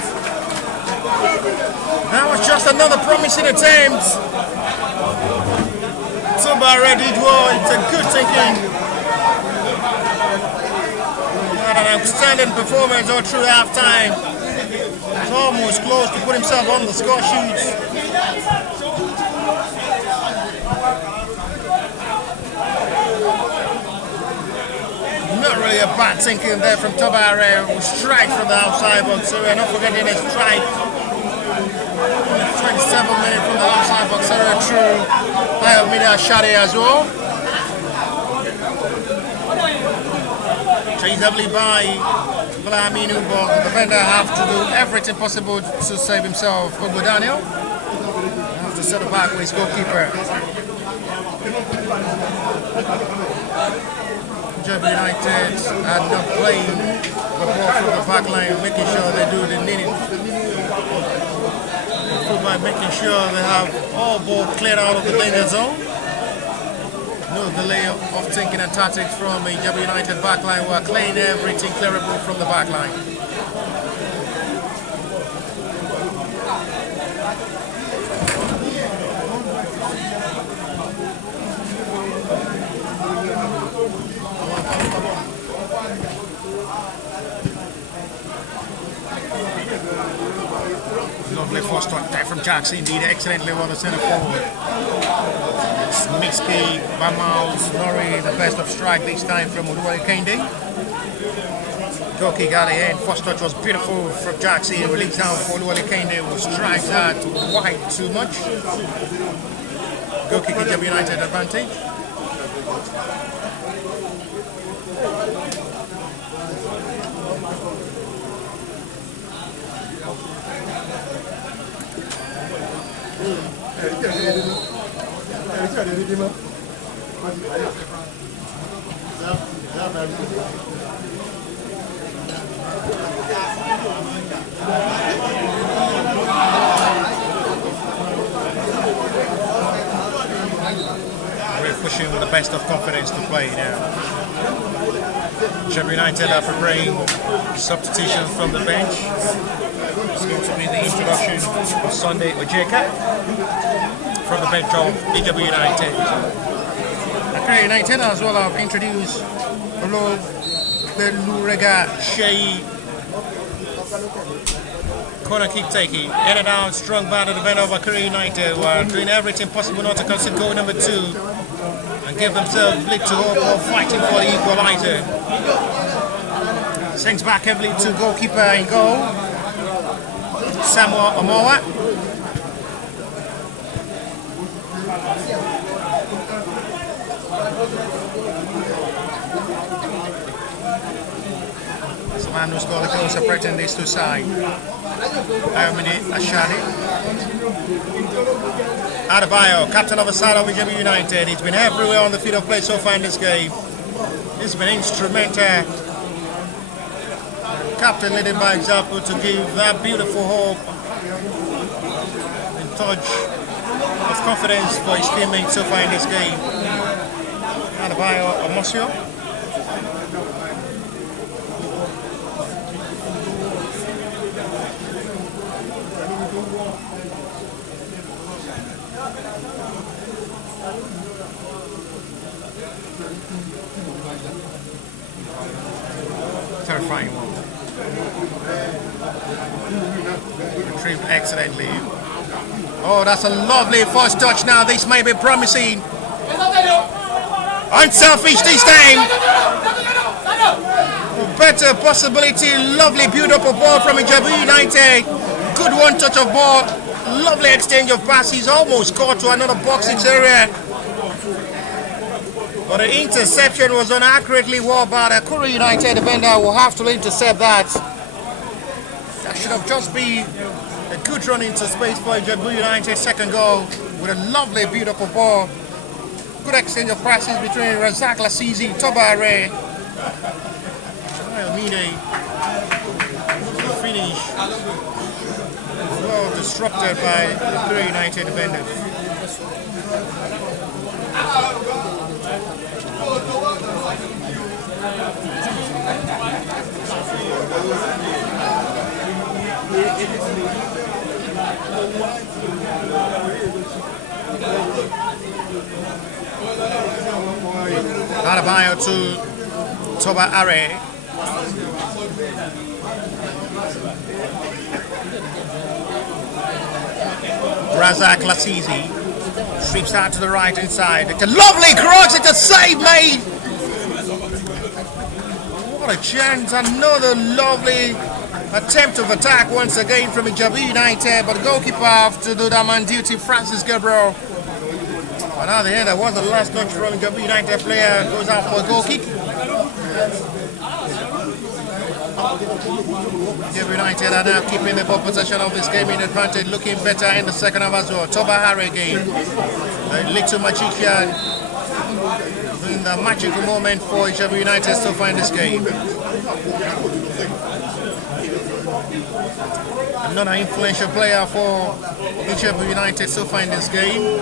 That was just another promising attempt. Tabare did well. It's a good thinking. Had an outstanding performance all through halftime. He's almost close to put himself on the score sheet. Not really a bad thinking there from Tabare, who strike from the outside box. So we're not forgetting a strike. 27 minutes from the outside box. So true. I have made a shot as well. Chased heavily by Vladimir, but the defender have to do everything possible to save himself. Ogo Daniel has to set it back with his goalkeeper. Ijebu United are not playing the ball from the back line, making sure they do the needed. By making sure they have all ball cleared out of the danger zone. No delay of thinking and tactics from Ijebu United back line. We are clearing everything clearable from the back line. Lovely first touch there from Jackson, indeed, excellently on the centre forward. Miski, Bamaus, Nori, the best of strike this time from Oluwale Kende. Goki got ahead, first touch was beautiful from Jackson, released down for Oluwale Kende, who strikes that wide too much. Goki Ijebu United advantage. We're pushing with the best of confidence to play now. Ijebu United are preparing substitutions from the bench. It's going to be the introduction of Sunday Ojeka from the bench of Ijebu United. Akure United as well have introduced Olo Belurega Shei. Corner kick taking, in and out, strong by the defender of Akure United, who are doing everything possible not to concede goal number 2 and give themselves lead to hope of fighting for the equalizer. Sends back heavily to goalkeeper in goal, Samuel Omowa. It's the man who scored the goal separating these two sides. Ayomide Ashadi. Adebayo, captain of the side of Ijebu United. He's been everywhere on the field of play so far in this game. He's been instrumental. Captain leading by example to give that beautiful hope and touch of confidence for his teammates so far in this game. Adebayo Omosio. Terrifying one. Retrieved excellently. Oh, that's a lovely first touch now. This may be promising. Unselfish this time. Better possibility. Lovely build up of ball from Ijebu United. Good one touch of ball. Lovely exchange of passes. Almost caught to another boxing area. But the interception was unaccurately walled by the Akure United defender. Will have to intercept that. That should have just been a good run into space for Ijebu United. Second goal with a lovely build-up of ball. Good exchange of passes between Razak Lasizi, Tobare. Ayomide. The finish. Well disrupted by the Akure United defenders. Adebayo to Toba Are. Razak Lasizi sweeps out to the right hand side. It's a lovely cross, it's a save made. What a chance, another lovely attempt of attack once again from Ijebu United, but the goalkeeper have to do that man duty, Francis Gabriel. But now the end, that was the last touch from Ijebu United player, goes out for a goal kick. Ijebu United are now keeping the ball possession of this game in advantage, looking better in the second half as well. Toba Hare again, the little magician, doing the magical moment for Ijebu United so far in this game. Another influential player for Ijebu United so far in this game.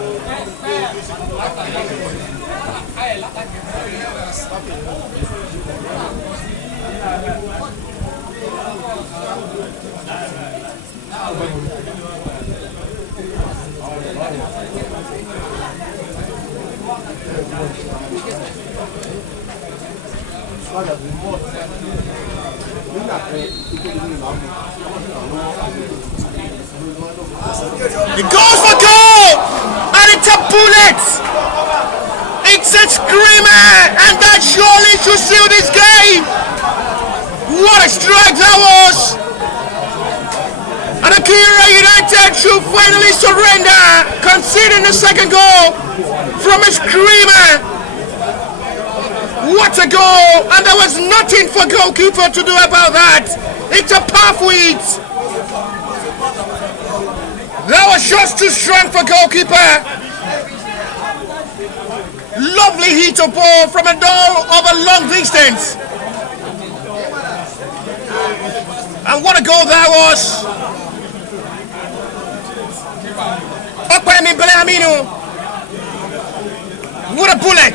It goes for goal! And it's a bullet! It's a screamer! And that surely should seal this game! What a strike that was! And Akure United should finally surrender, conceding the second goal from a screamer! What a goal! And there was nothing for goalkeeper to do about that! It's a pathway! That was just too strong for goalkeeper. Lovely hit of ball from a goal of a long distance. And what a goal that was! Okpemi Beleamino! What a bullet!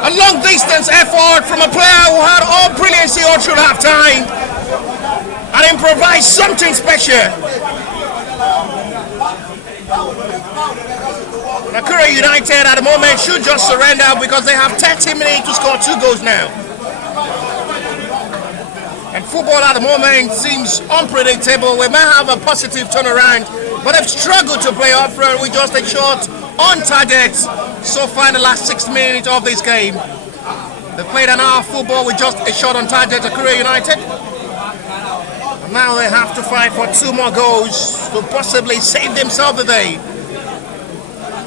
A long distance effort from a player who had all brilliancy all through half time and improvised something special. Akure United at the moment should just surrender because they have 30 minutes to score 2 goals now. And football at the moment seems unpredictable. We may have a positive turnaround, but they've struggled to play up front with just a shot on target so far in the last 6 minutes of this game. They played an hour of football with just a shot on target, Akure United. And now they have to fight for 2 more goals to possibly save themselves the day.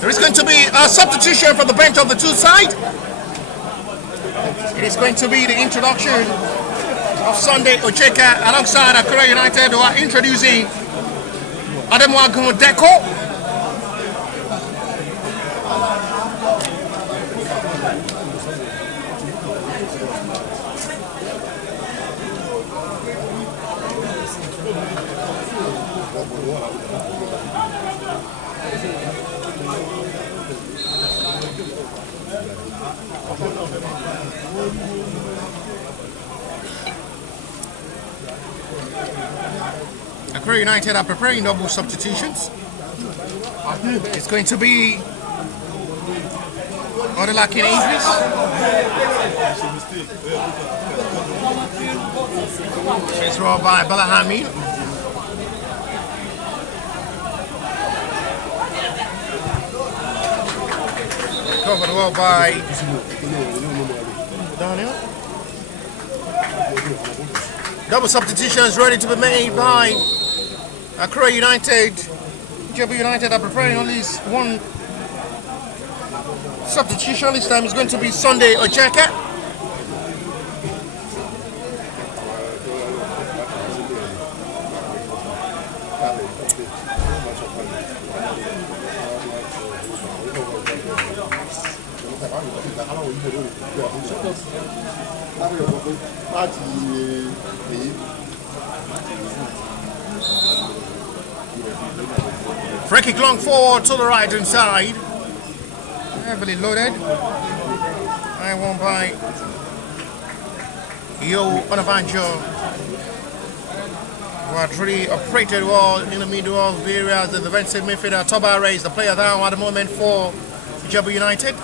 There is going to be a substitution from the bench of the 2 side. It is going to be the introduction of Sunday Ocheka alongside Akure United, who are introducing Ademwagun Deko. Akure United are preparing double substitutions. It's going to be Odelakin Idris. It's rolled by Balahami. Covered well by Daniel. Double substitutions ready to be made by Akure United. Ijebu United are preparing at least 1 substitution. This time is going to be Sunday Ocheka. Free kick long forward to the right hand side. Heavily loaded. I won by Yo Onabanjo, who had really operated well in the middle of the area. The defensive midfielder Toba raised the player down at the moment for Ijebu United.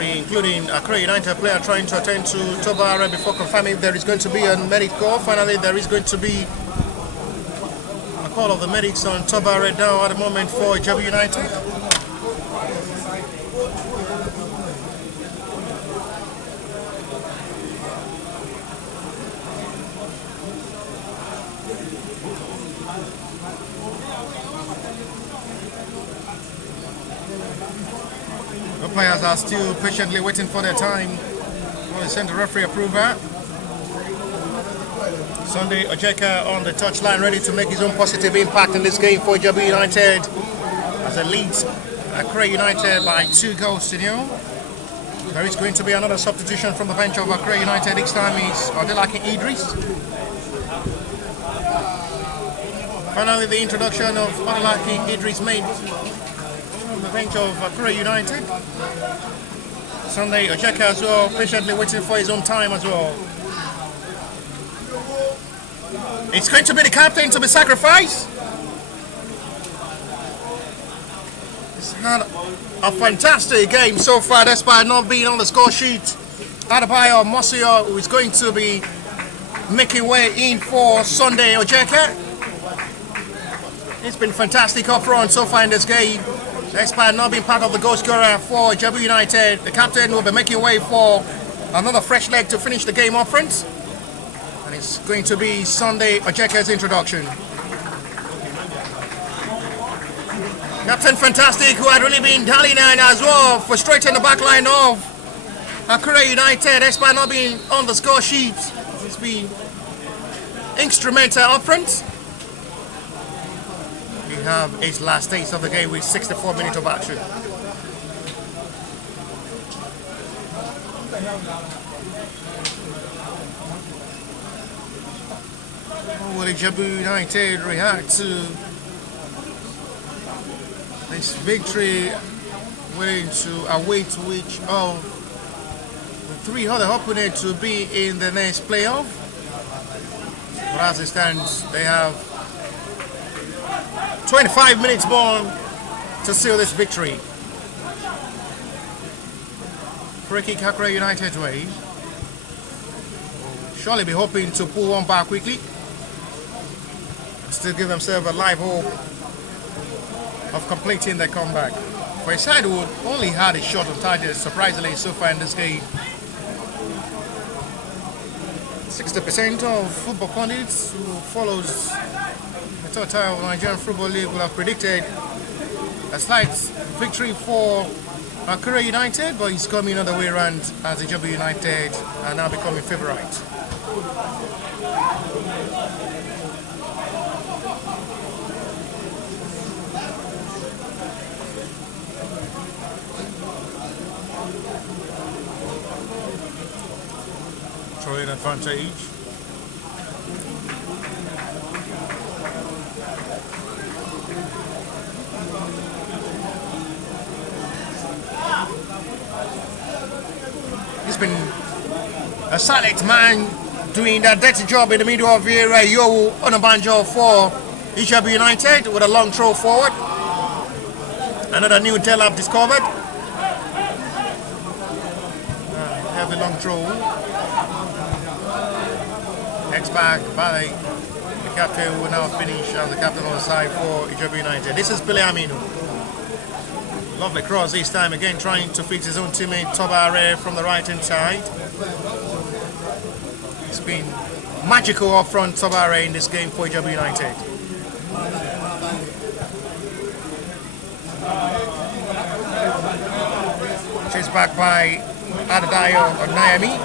Including Akure United player trying to attend to Tobare before confirming if there is going to be a medic call. Finally, there is going to be a call of the medics on Tobare down at the moment for Ijebu United. Players are still patiently waiting for their time. We'll send the referee approval. Sunday Ocheka on the touchline, ready to make his own positive impact in this game for Ijebu United as it leads Akure United by 2 goals to 0. There is going to be another substitution from the bench of Akure United. This time is Odelakin Idris. Finally, the introduction of Odelakin Idris made the bench of Akure United. Sunday Ocheka as well, patiently waiting for his own time as well. It's going to be the captain to be sacrificed. It's had a fantastic game so far, despite not being on the score sheet. Adebayo Mosio, who is going to be making way in for Sunday Ocheka. It's been fantastic up front so far in this game. Despite not being part of the goal scorer for Ijebu United, the captain will be making way for another fresh leg to finish the game up front. And it's going to be Sunday Ocheka's introduction. Captain Fantastic, who had really been dallying as well, frustrating the back line of Akure United, despite not being on the score sheet. It's been instrumental up front. We have his last stage of the game with 64 minutes of action. Will Ijebu United react to this victory, willing to await which of the three other opponents to be in the next playoff? But as it stands, they have 25 minutes more to seal this victory. Free kick Akure United way. Surely be hoping to pull one back quickly. Still give themselves a live hope of completing their comeback. For a side who only had a shot on target, surprisingly, so far in this game. 60% of football pundits who follows the total Nigerian Football League will have predicted a slight victory for Akure United, but it's coming other way around as Ijebu United are now becoming favourites. Throwing advantage. He's been a silent man doing that dirty job in the middle of the area. Yo on a banjo for Ijebu United with a long throw forward. Another new tail up discovered. Have a long throw. Next back by the captain, who will now finish as the captain on the side for Ijebu United. This is Pele Aminu. Lovely cross this time, again trying to fix his own teammate Tobare from the right hand side. It's been magical up front Tobare in this game for Ijebu United. Chased back by Adadayo or Naomi.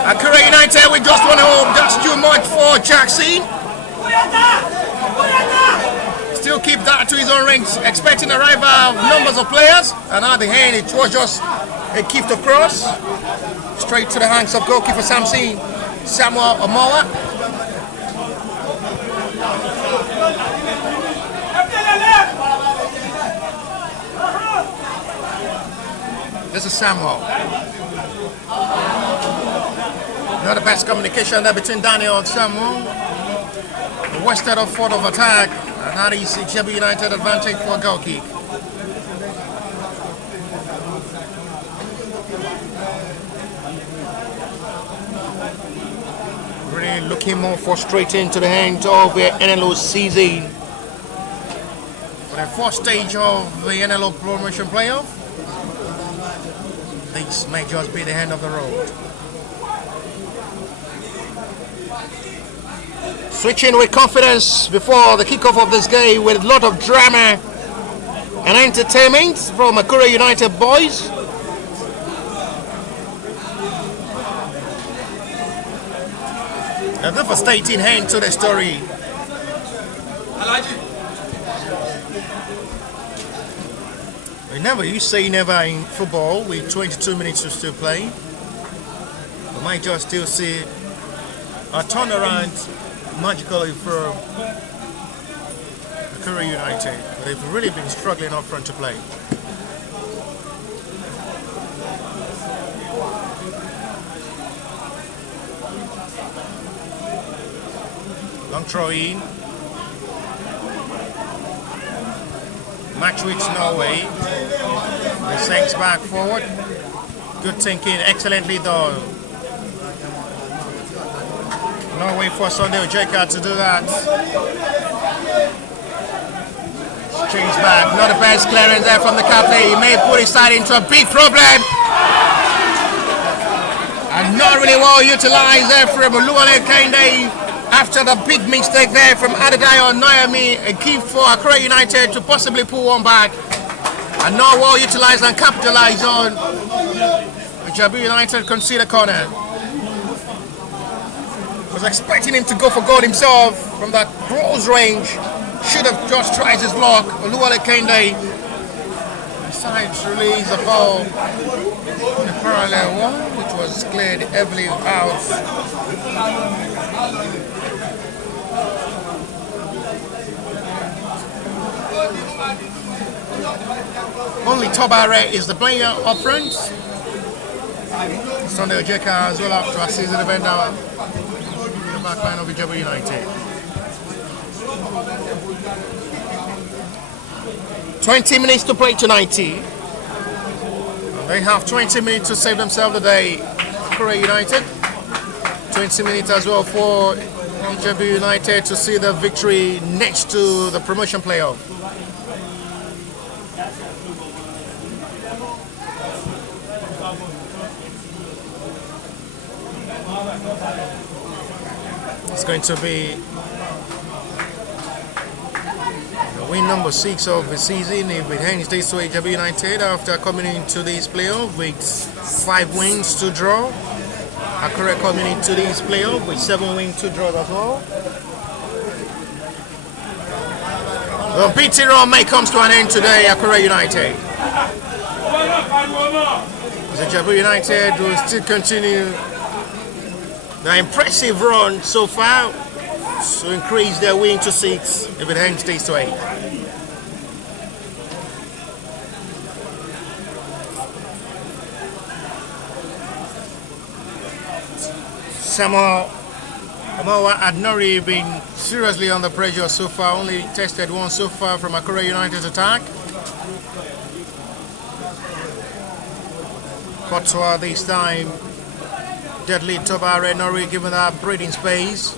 Akure United with just one home, that's too much for Jackson. Still keep that to his own ranks, expecting arrival of numbers of players, and at the end it was just a gift of cross straight to the hands of goalkeeper Samuel Omowa. This is Samuel. Not the best communication there between Daniel and Samuel. The wasted of fourth of attack, and that is Ijebu United advantage for a goal kick. Really looking more frustrating to the hand of the NLO season. For the first stage of the NLO promotion playoff, this may just be the end of the road. Switching with confidence before the kickoff of this game with a lot of drama and entertainment from Akure United boys. A devastating end to the story. You say never in football with 22 minutes to still play. We might just still see a turnaround magically for Akure United. But they've really been struggling up front to play. Long throw in. Match with Norway. The sinks back forward. Good thinking, excellently done. Norway for Sunday Ojeka to do that. Change back, not the best clearance there from the captain. He may put his side into a big problem. And not really well utilized there from Oluwale Kende after the big mistake there from Adedayo Naomi. A gift for Akure United to possibly pull one back. And not well utilized and capitalized on. Ijebu United concede a corner. Was expecting him to go for goal himself from that close range. Should have just tried his luck. Oluwale Kende decides to release the ball in the parallel one, which was cleared heavily out. Only Tobare is the player up front. Sunday Ojeka as well after a season defender. The back line of Ijebu United. 20 minutes to play to 90. They have 20 minutes to save themselves today. Akure United. 20 minutes as well for Ijebu United to see the victory next to the promotion playoff. It's going to be win number 6 of the season if it hands this to Ijebu United after coming into this playoff with 5 wins, 2 draw. Akure coming into this playoff with 7 wins, 2 draws as well. The beating run may come to an end today, Akure United. Ijebu United will still continue the impressive run so far to increase their win to 6 if it hands this to 8. Samoa had not really been seriously under pressure so far, only tested one so far from Akure United's attack. Kotoa this time, deadly Tobare not really given that breathing space.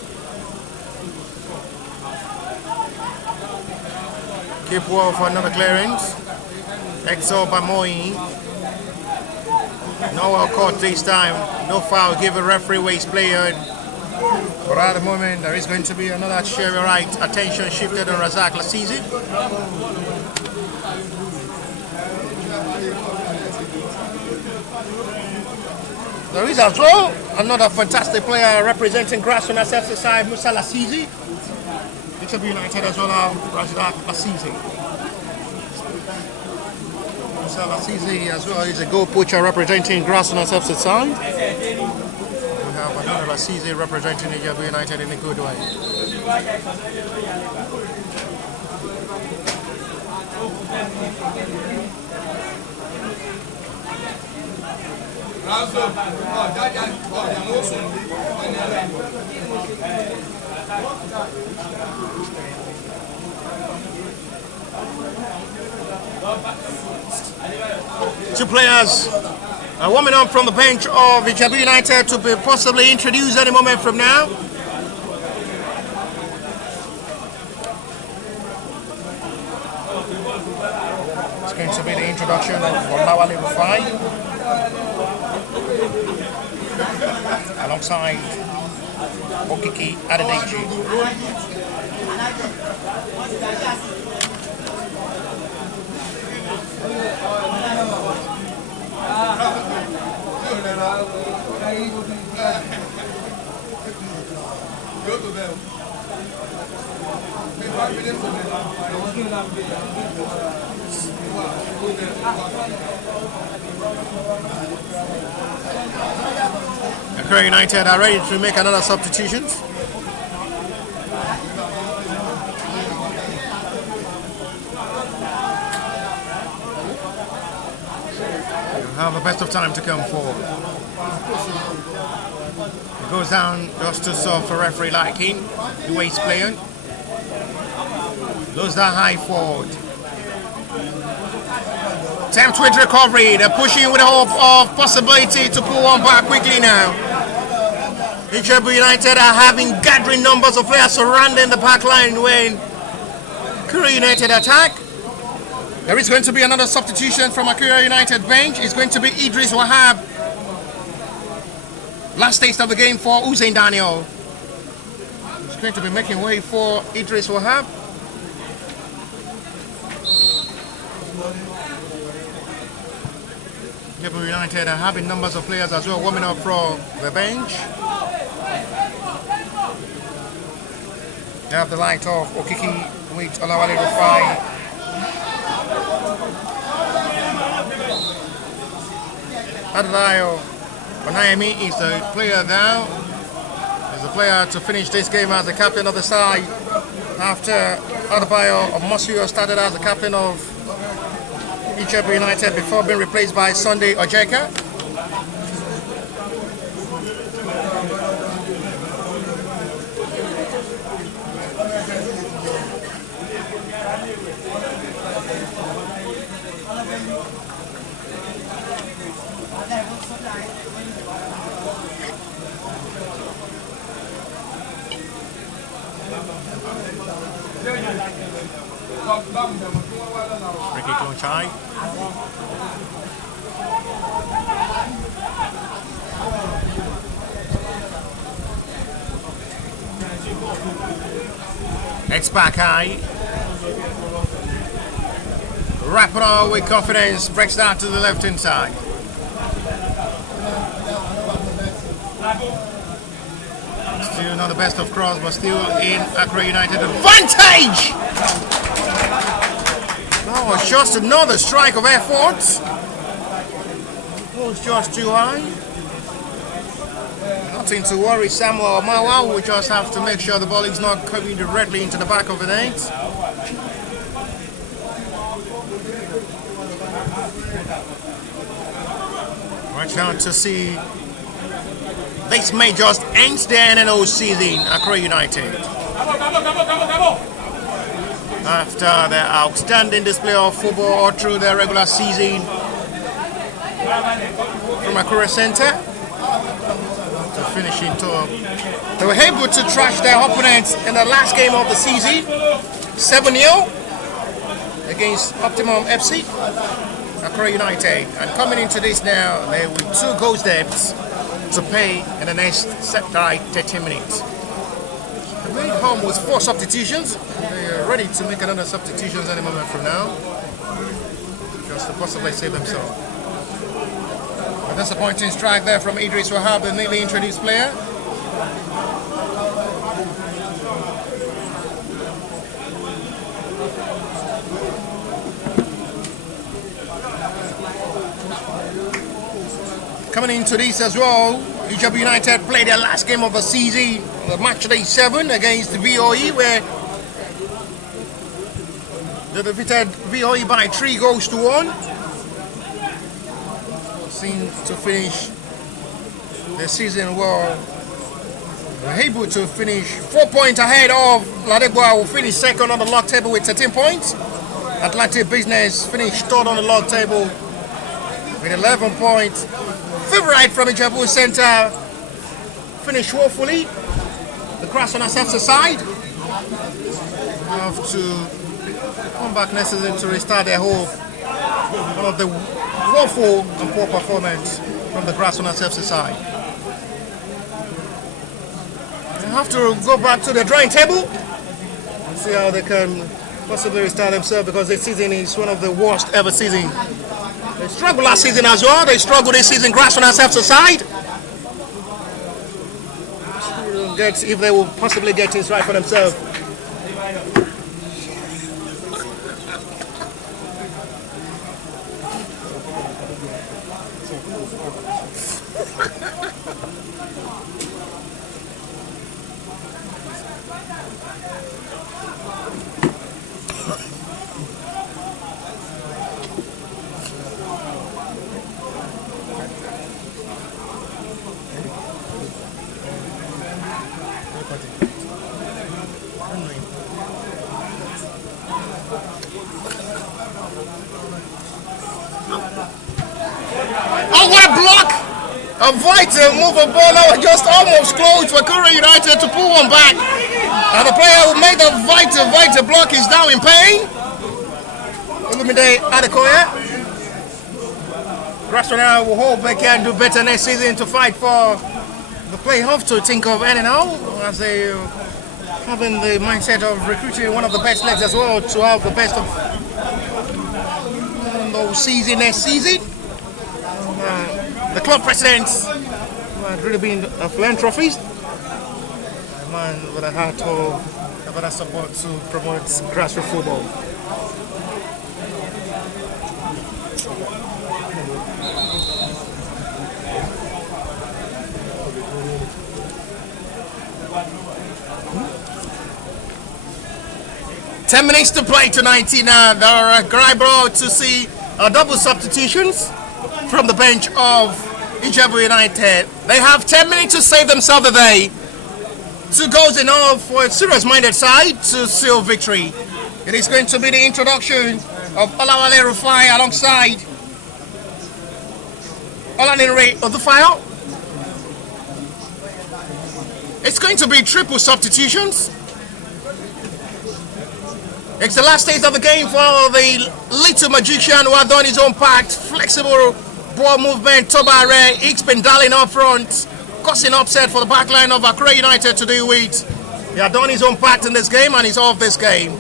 Keep well for another clearance. Exo by Moin. No well caught this time. No foul. Give a referee waste player. But at the moment, there is going to be another share right. Attention shifted on Razak Lasizi. There is as well another fantastic player representing Grassroots FC side, Musa Lasizi. Ijebu United as well now, Razak Lasizi. Musa Lasizi as well is a goal poacher representing Grassroots FC side. We have another Lasizi representing Ijebu United in a good way. Two players are warming up from the bench of Ijebu United to be possibly introduced any moment from now. It's going to be the introduction of Olawale Rufai alongside Okiki Adedeji. Akure United are ready to make another substitutions. Have the best of time to come forward. It goes down just to solve for referee liking. The waste player. Goes down high forward. Attempt with recovery. They're pushing with the hope of possibility to pull one back quickly now. Ijebu United are having gathering numbers of players surrounding the back line when Akure United attack. There is going to be another substitution from Akure United bench. It's going to be Idris Wahab. Last taste of the game for Usain Daniel. He's going to be making way for Idris Wahab. Ijebu United are having numbers of players as well warming up from the bench. They have the light of Okiki with Olawale Rufai. Adelayo Onayemi is the player now. He's the player to finish this game as the captain of the side. After Adebayo Omosuyo started as the captain of Ijebu United before being replaced by Sunday Ojeka. Ricky Klonchai. It's back high. Rapper with confidence breaks down to the left hand side. Still not the best of cross, but still in Akure United advantage! Oh, just another strike of effort. Oh, it's just too high. Nothing to worry, Samuel Mawa. We just have to make sure the ball is not coming directly into the back of the net. Watch out to see this may just end the NNO season, Akure United. After their outstanding display of football all through their regular season from Akure Center to finishing top. They were able to trash their opponents in the last game of the season, 7-0 against Optimum FC, Akure United. And coming into this now, they with 2 goals depths to pay in the next set by 30 minutes. They made home with 4 substitutions. They are ready to make another substitutions any moment from now, just to possibly save themselves. A disappointing strike there from Idris Wahab, the newly introduced player. Coming into this as well, Ijebu United played their last game of the season, the match day 7 against the VOE, where they defeated VOE by 3 goals to 1. Seems to finish the season well. We're able to finish 4 points ahead of Ladegua, who finished second on the log table with 13 points. Atlantic Business finished third on the log table with 11 points. Favorite from Ijebu Center finished woefully. The Crash on ourselves aside have to come back necessary to restart their hope. One of the woeful and poor performance from the Grass on ourselves aside. They have to go back to the drawing table and see how they can possibly restart themselves, because this season is one of the worst ever season. They struggled last season as well. They struggled this season. Grass on ourselves aside. If they will possibly get things right for themselves. Oh, what a block! A vital move of ball that was just almost close for Akure United to pull one back. And the player who made the vital block is now in pain. Olumide Adekoya. Restaurant will hope they can do better next season to fight for the playoff, to think of NNL, as they having the mindset of recruiting one of the best legs as well, to have the best of the season next season. The club president had really been a philanthropist, a man with a heart of a About that support to promote grassroots football. Ten minutes to play tonight. Now there are Griebro to see double substitutions from the bench of Ijebu United. They have 10 minutes to save themselves today. 2 goals in all for a serious-minded side to seal victory. It is going to be the introduction of Olawale Rufai alongside Olanire Odufaya. It's going to be triple substitutions. It's the last stage of the game for the little magician who has done his own part. Flexible ball movement, Tobare, he's been dialing up front, causing upset for the backline of Akure United to do with. He has done his own part in this game and he's off this game.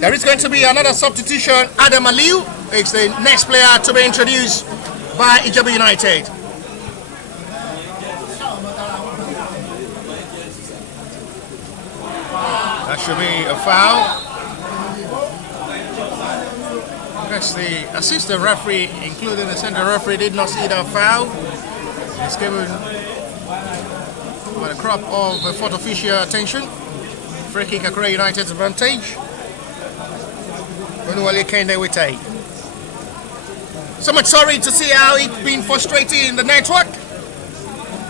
There is going to be another substitution. Adam Aliu is the next player to be introduced by Ijebu United. That should be a foul. Yes, the assistant referee, including the center referee, did not see that foul. It's given by the crop of the fourth official attention. Free kick, Akure United's advantage. Onuwale Kende will take. So much sorry to see how it's been frustrating the network.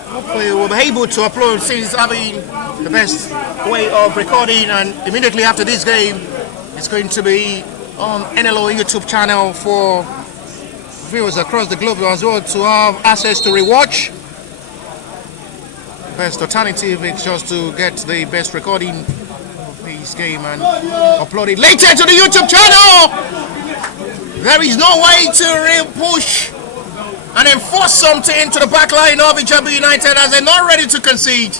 Hopefully we'll be able to upload since having the best way of recording, and immediately after this game it's going to be on NLO YouTube channel for viewers across the globe as well to have access to rewatch. Best alternative is just to get the best recording of this game and upload it later to the YouTube channel. There is no way to push and enforce something to the back line of Ijebu United as they're not ready to concede.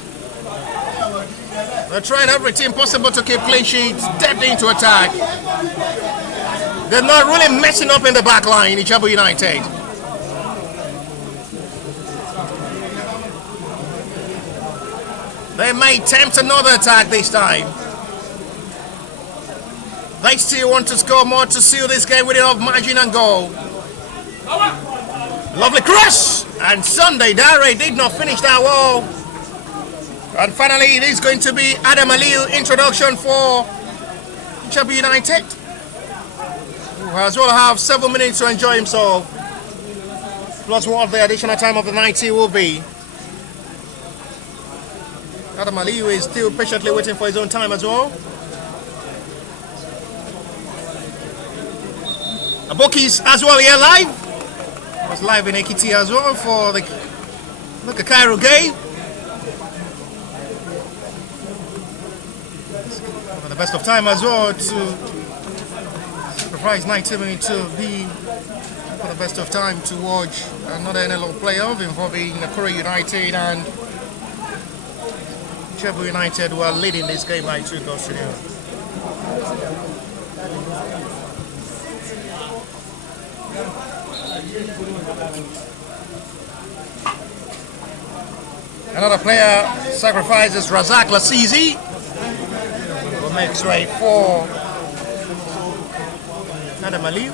They're trying everything possible to keep clean sheets, depth into attack. They're not really messing up in the back line, Ijebu United. They may attempt another attack this time. They still want to score more to seal this game with enough margin and goal. Lovely cross! And Sunday Dare did not finish that well. And finally, it is going to be Adam Aliu introduction for Ijebu United, who as well have 7 minutes to enjoy himself, plus what the additional time of the 90 will be. Adam Aliu is still patiently waiting for his own time as well. Aboki's as well here live. Was live in Ekiti as well for the Cairo game. For the best of time as well to sacrifice 90 minutes to be for the best of time to watch another NLO playoff involving Akure United and Ijebu United, who are leading this game by 2 goals to 0. Another player sacrifices, Razak Lasizi, who makes way for Adam Aliu.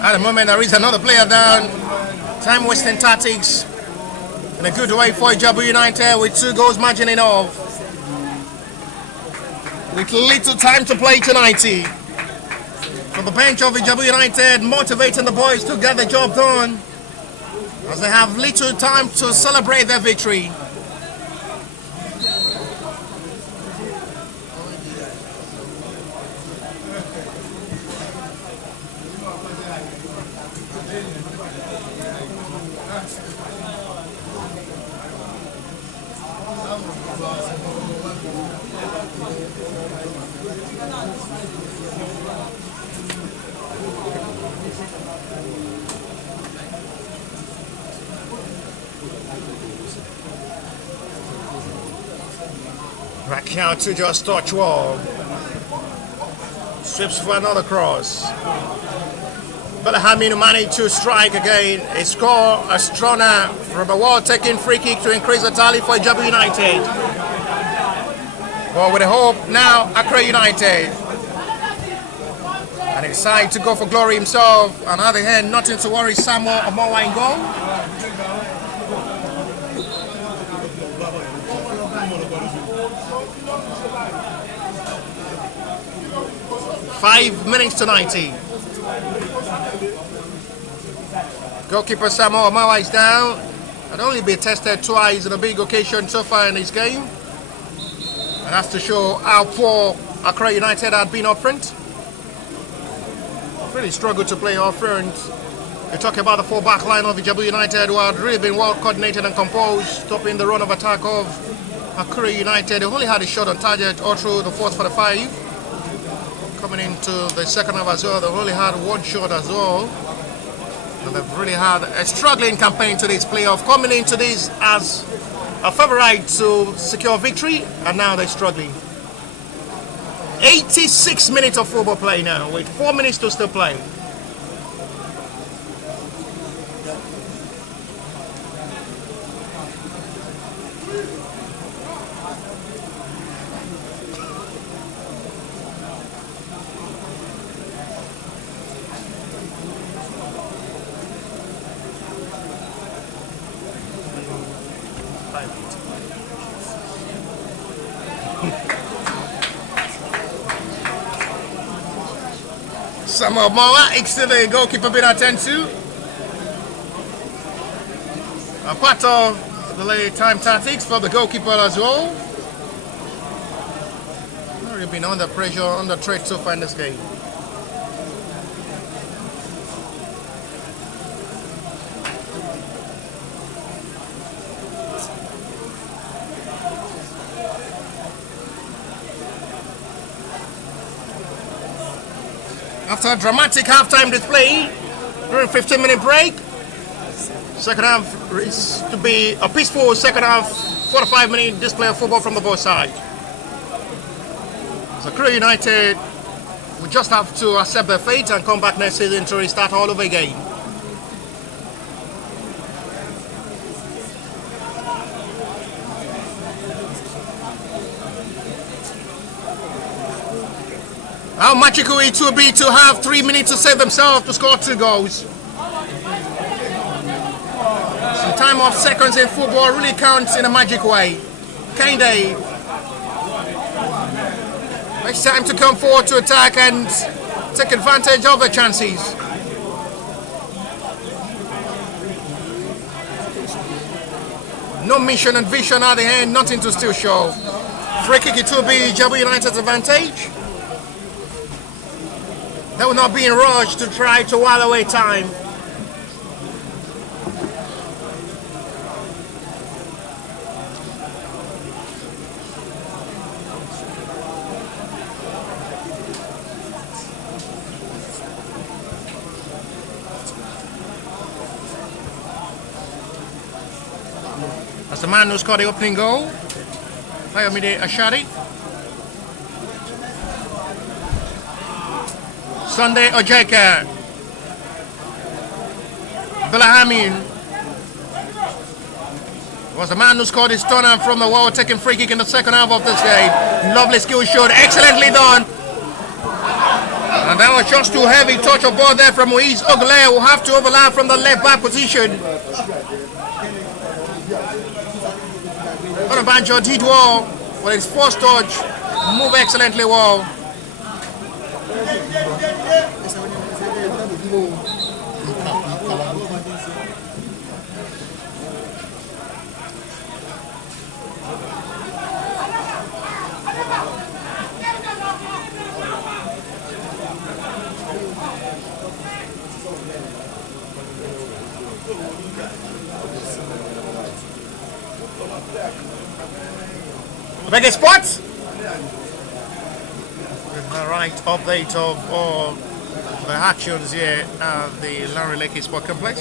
At the moment there is another player down. Time wasting tactics in a good way for Ijebu United with 2 goals margin in off. With little time to play tonight. From the bench of Ijebu United, motivating the boys to get the job done as they have little time to celebrate their victory. Rakiao to just touch wall. Sweeps for another cross. Belhamin managed to strike again. A score, a stronger from a wall-taking free kick to increase the tally for Ijebu United. But with the hope now, Akure United. And he decided to go for glory himself. On the other hand, nothing to worry, Samuel Omowa in goal. Five minutes to 90. Goalkeeper Samuel Omowa is down. Had only been tested twice in a big occasion so far in this game. And that's to show how poor Akure United had been up front. Really struggled to play up front. We talk about the full-back line of Ijebu United, who had really been well coordinated and composed, stopping the run of attack of Akure United. They only had a shot on target all through the first 45. Coming into the second half as well, they only had one shot as well. And they've really had a struggling campaign to this playoff, coming into this as a favourite to secure victory, and now they're struggling. 86 minutes of football play now, with 4 minutes to still play. Samuel Omowa, extended the goalkeeper being attended to. A part of the late time tactics for the goalkeeper as well. Already been under pressure, under threat so far in this game. After a dramatic halftime display during 15-minute break, second half is to be a peaceful second half, 45-minute display of football from the both sides. So Akure United will just have to accept their fate and come back next season to restart all over again. How magical it will be to have 3 minutes to save themselves to score 2 goals. Some time off seconds in football really counts in a magic way. Kende. It's time to come forward to attack and take advantage of the chances. No mission and vision at the end, nothing to still show. Free kick, it will be Ijebu United's advantage. They will not be in rush to try to while away time. As the man who scored the opening goal, Fayomide Ashadi. Sunday Ojeka. Belhamin was the man who scored his turner from the wall, taking free kick in the second half of this game. Lovely skill shot, excellently done. And that was just too heavy. Touch of ball there from Moise Ogle, who have to overlap from the left back position. Onabanjo did well with his first touch, move excellently well. Biggest spots? Alright, update of all the actions here at the Larry Lake Sport Complex.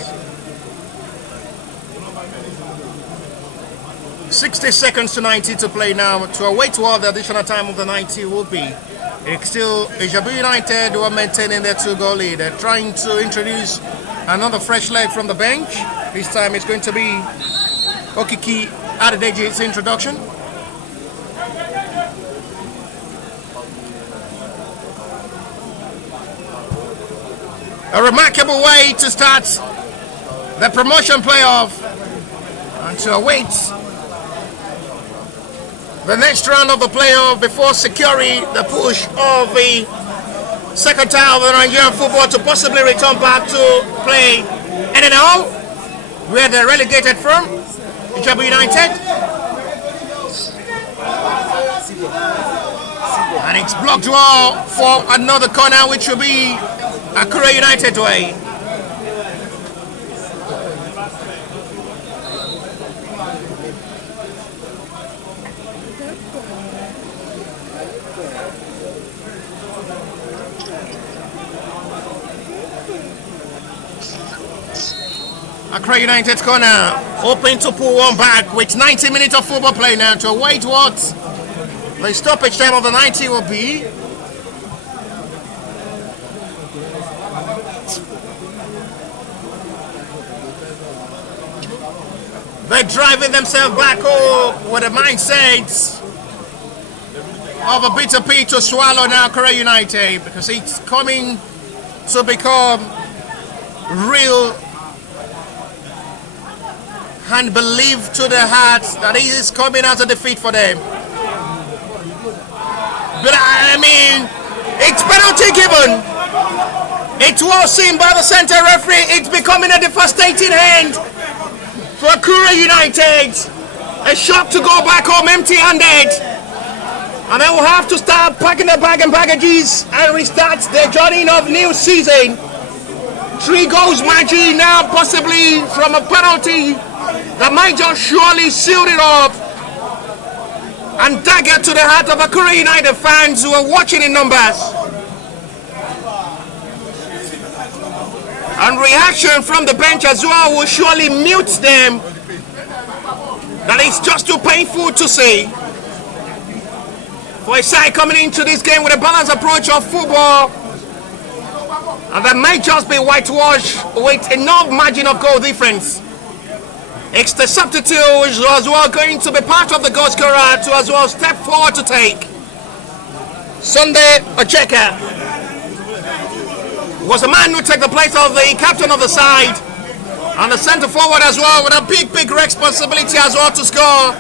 60 seconds to 90 to play now. To await what the additional time of the 90 will be. It's still Ijebu United who are maintaining their 2-goal lead. They're trying to introduce another fresh leg from the bench. This time it's going to be Okiki Adedeji's introduction. A remarkable way to start the promotion playoff and to await the next round of the playoff before securing the push of the second tier of the Nigerian football to possibly return back to play NNL, where they're relegated from, Ijebu United. And it's blocked well for another corner, which will be Akure United way. Akure United's corner, hoping to pull one back with 90 minutes of football play now to await what the stoppage time of the 90 will be. They're driving themselves back home with a mindset of a bitter pill to swallow now, Akure United, because it's coming to become real and believe to the heart that it is coming as a defeat for them. But I mean, it's penalty given. It was seen by the center referee. It's becoming a devastating hand for Akure United. A shock to go back home empty-handed. And they will have to start packing their bag and baggages and restart their journey of new season. 3 goals margin now, possibly from a penalty that might just surely seal it up and dagger to the heart of Akure United fans who are watching in numbers. And reaction from the bench as well will surely mute them. That is just too painful to see. For a side coming into this game with a balanced approach of football, and that might just be whitewashed with enough margin of goal difference. It's the substitute who's as well going to be part of the goal scorer to as well step forward to take. Sunday Ocheka was the man who took the place of the captain of the side, and the centre forward as well with a big responsibility as well to score.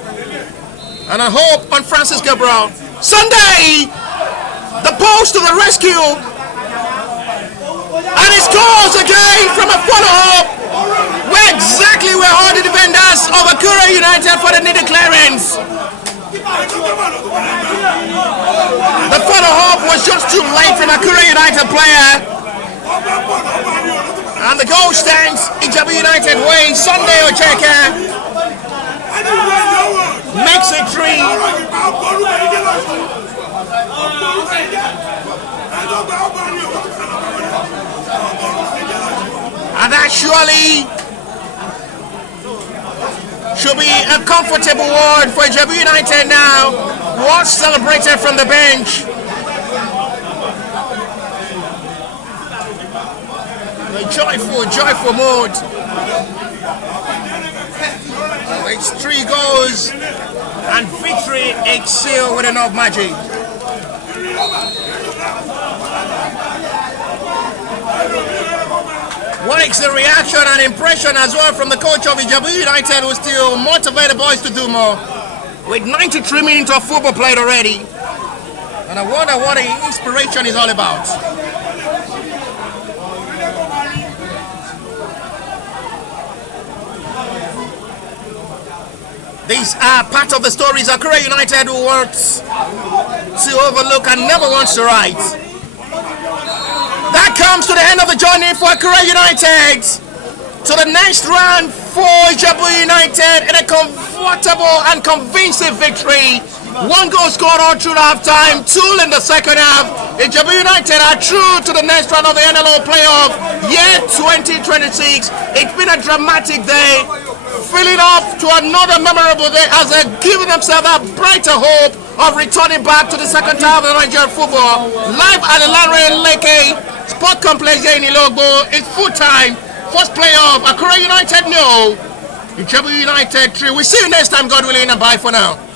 And I hope on Francis Gabriel. Sunday, the post to the rescue, and he scores again from a follow-up. Where exactly were all the defenders of Akure United for the needed clearance? The follow-up was just too late from Akure United player. And the goal stands Ijebu United way. Sunday Ocheka makes it 3. And that surely should be a comfortable word for Ijebu United now. Was celebrated from the bench. A joyful mood. It's 3 goals and victory is sealed with enough magic. What is the reaction and impression as well from the coach of Ijebu United, who still motivate the boys to do more? With 93 minutes of football played already. And I wonder what the inspiration is all about. These are part of the stories Akure United who wants to overlook and never wants to write. That comes to the end of the journey for Akure United. To the next round for Ijebu United in a comfortable and convincing victory. 1 goal scored all through half-time, 2 in the second half. Ijebu United are through to the next round of the NLO playoff, year 2026. It's been a dramatic day, filling up to another memorable day as they're giving themselves a brighter hope of returning back to the second half of Nigerian football. Live at the Lanre Leke Sport Complex here in Ilogbo. It's full time. First playoff. Akure United 0. Ijebu United 3. We'll see you next time, God willing, and bye for now.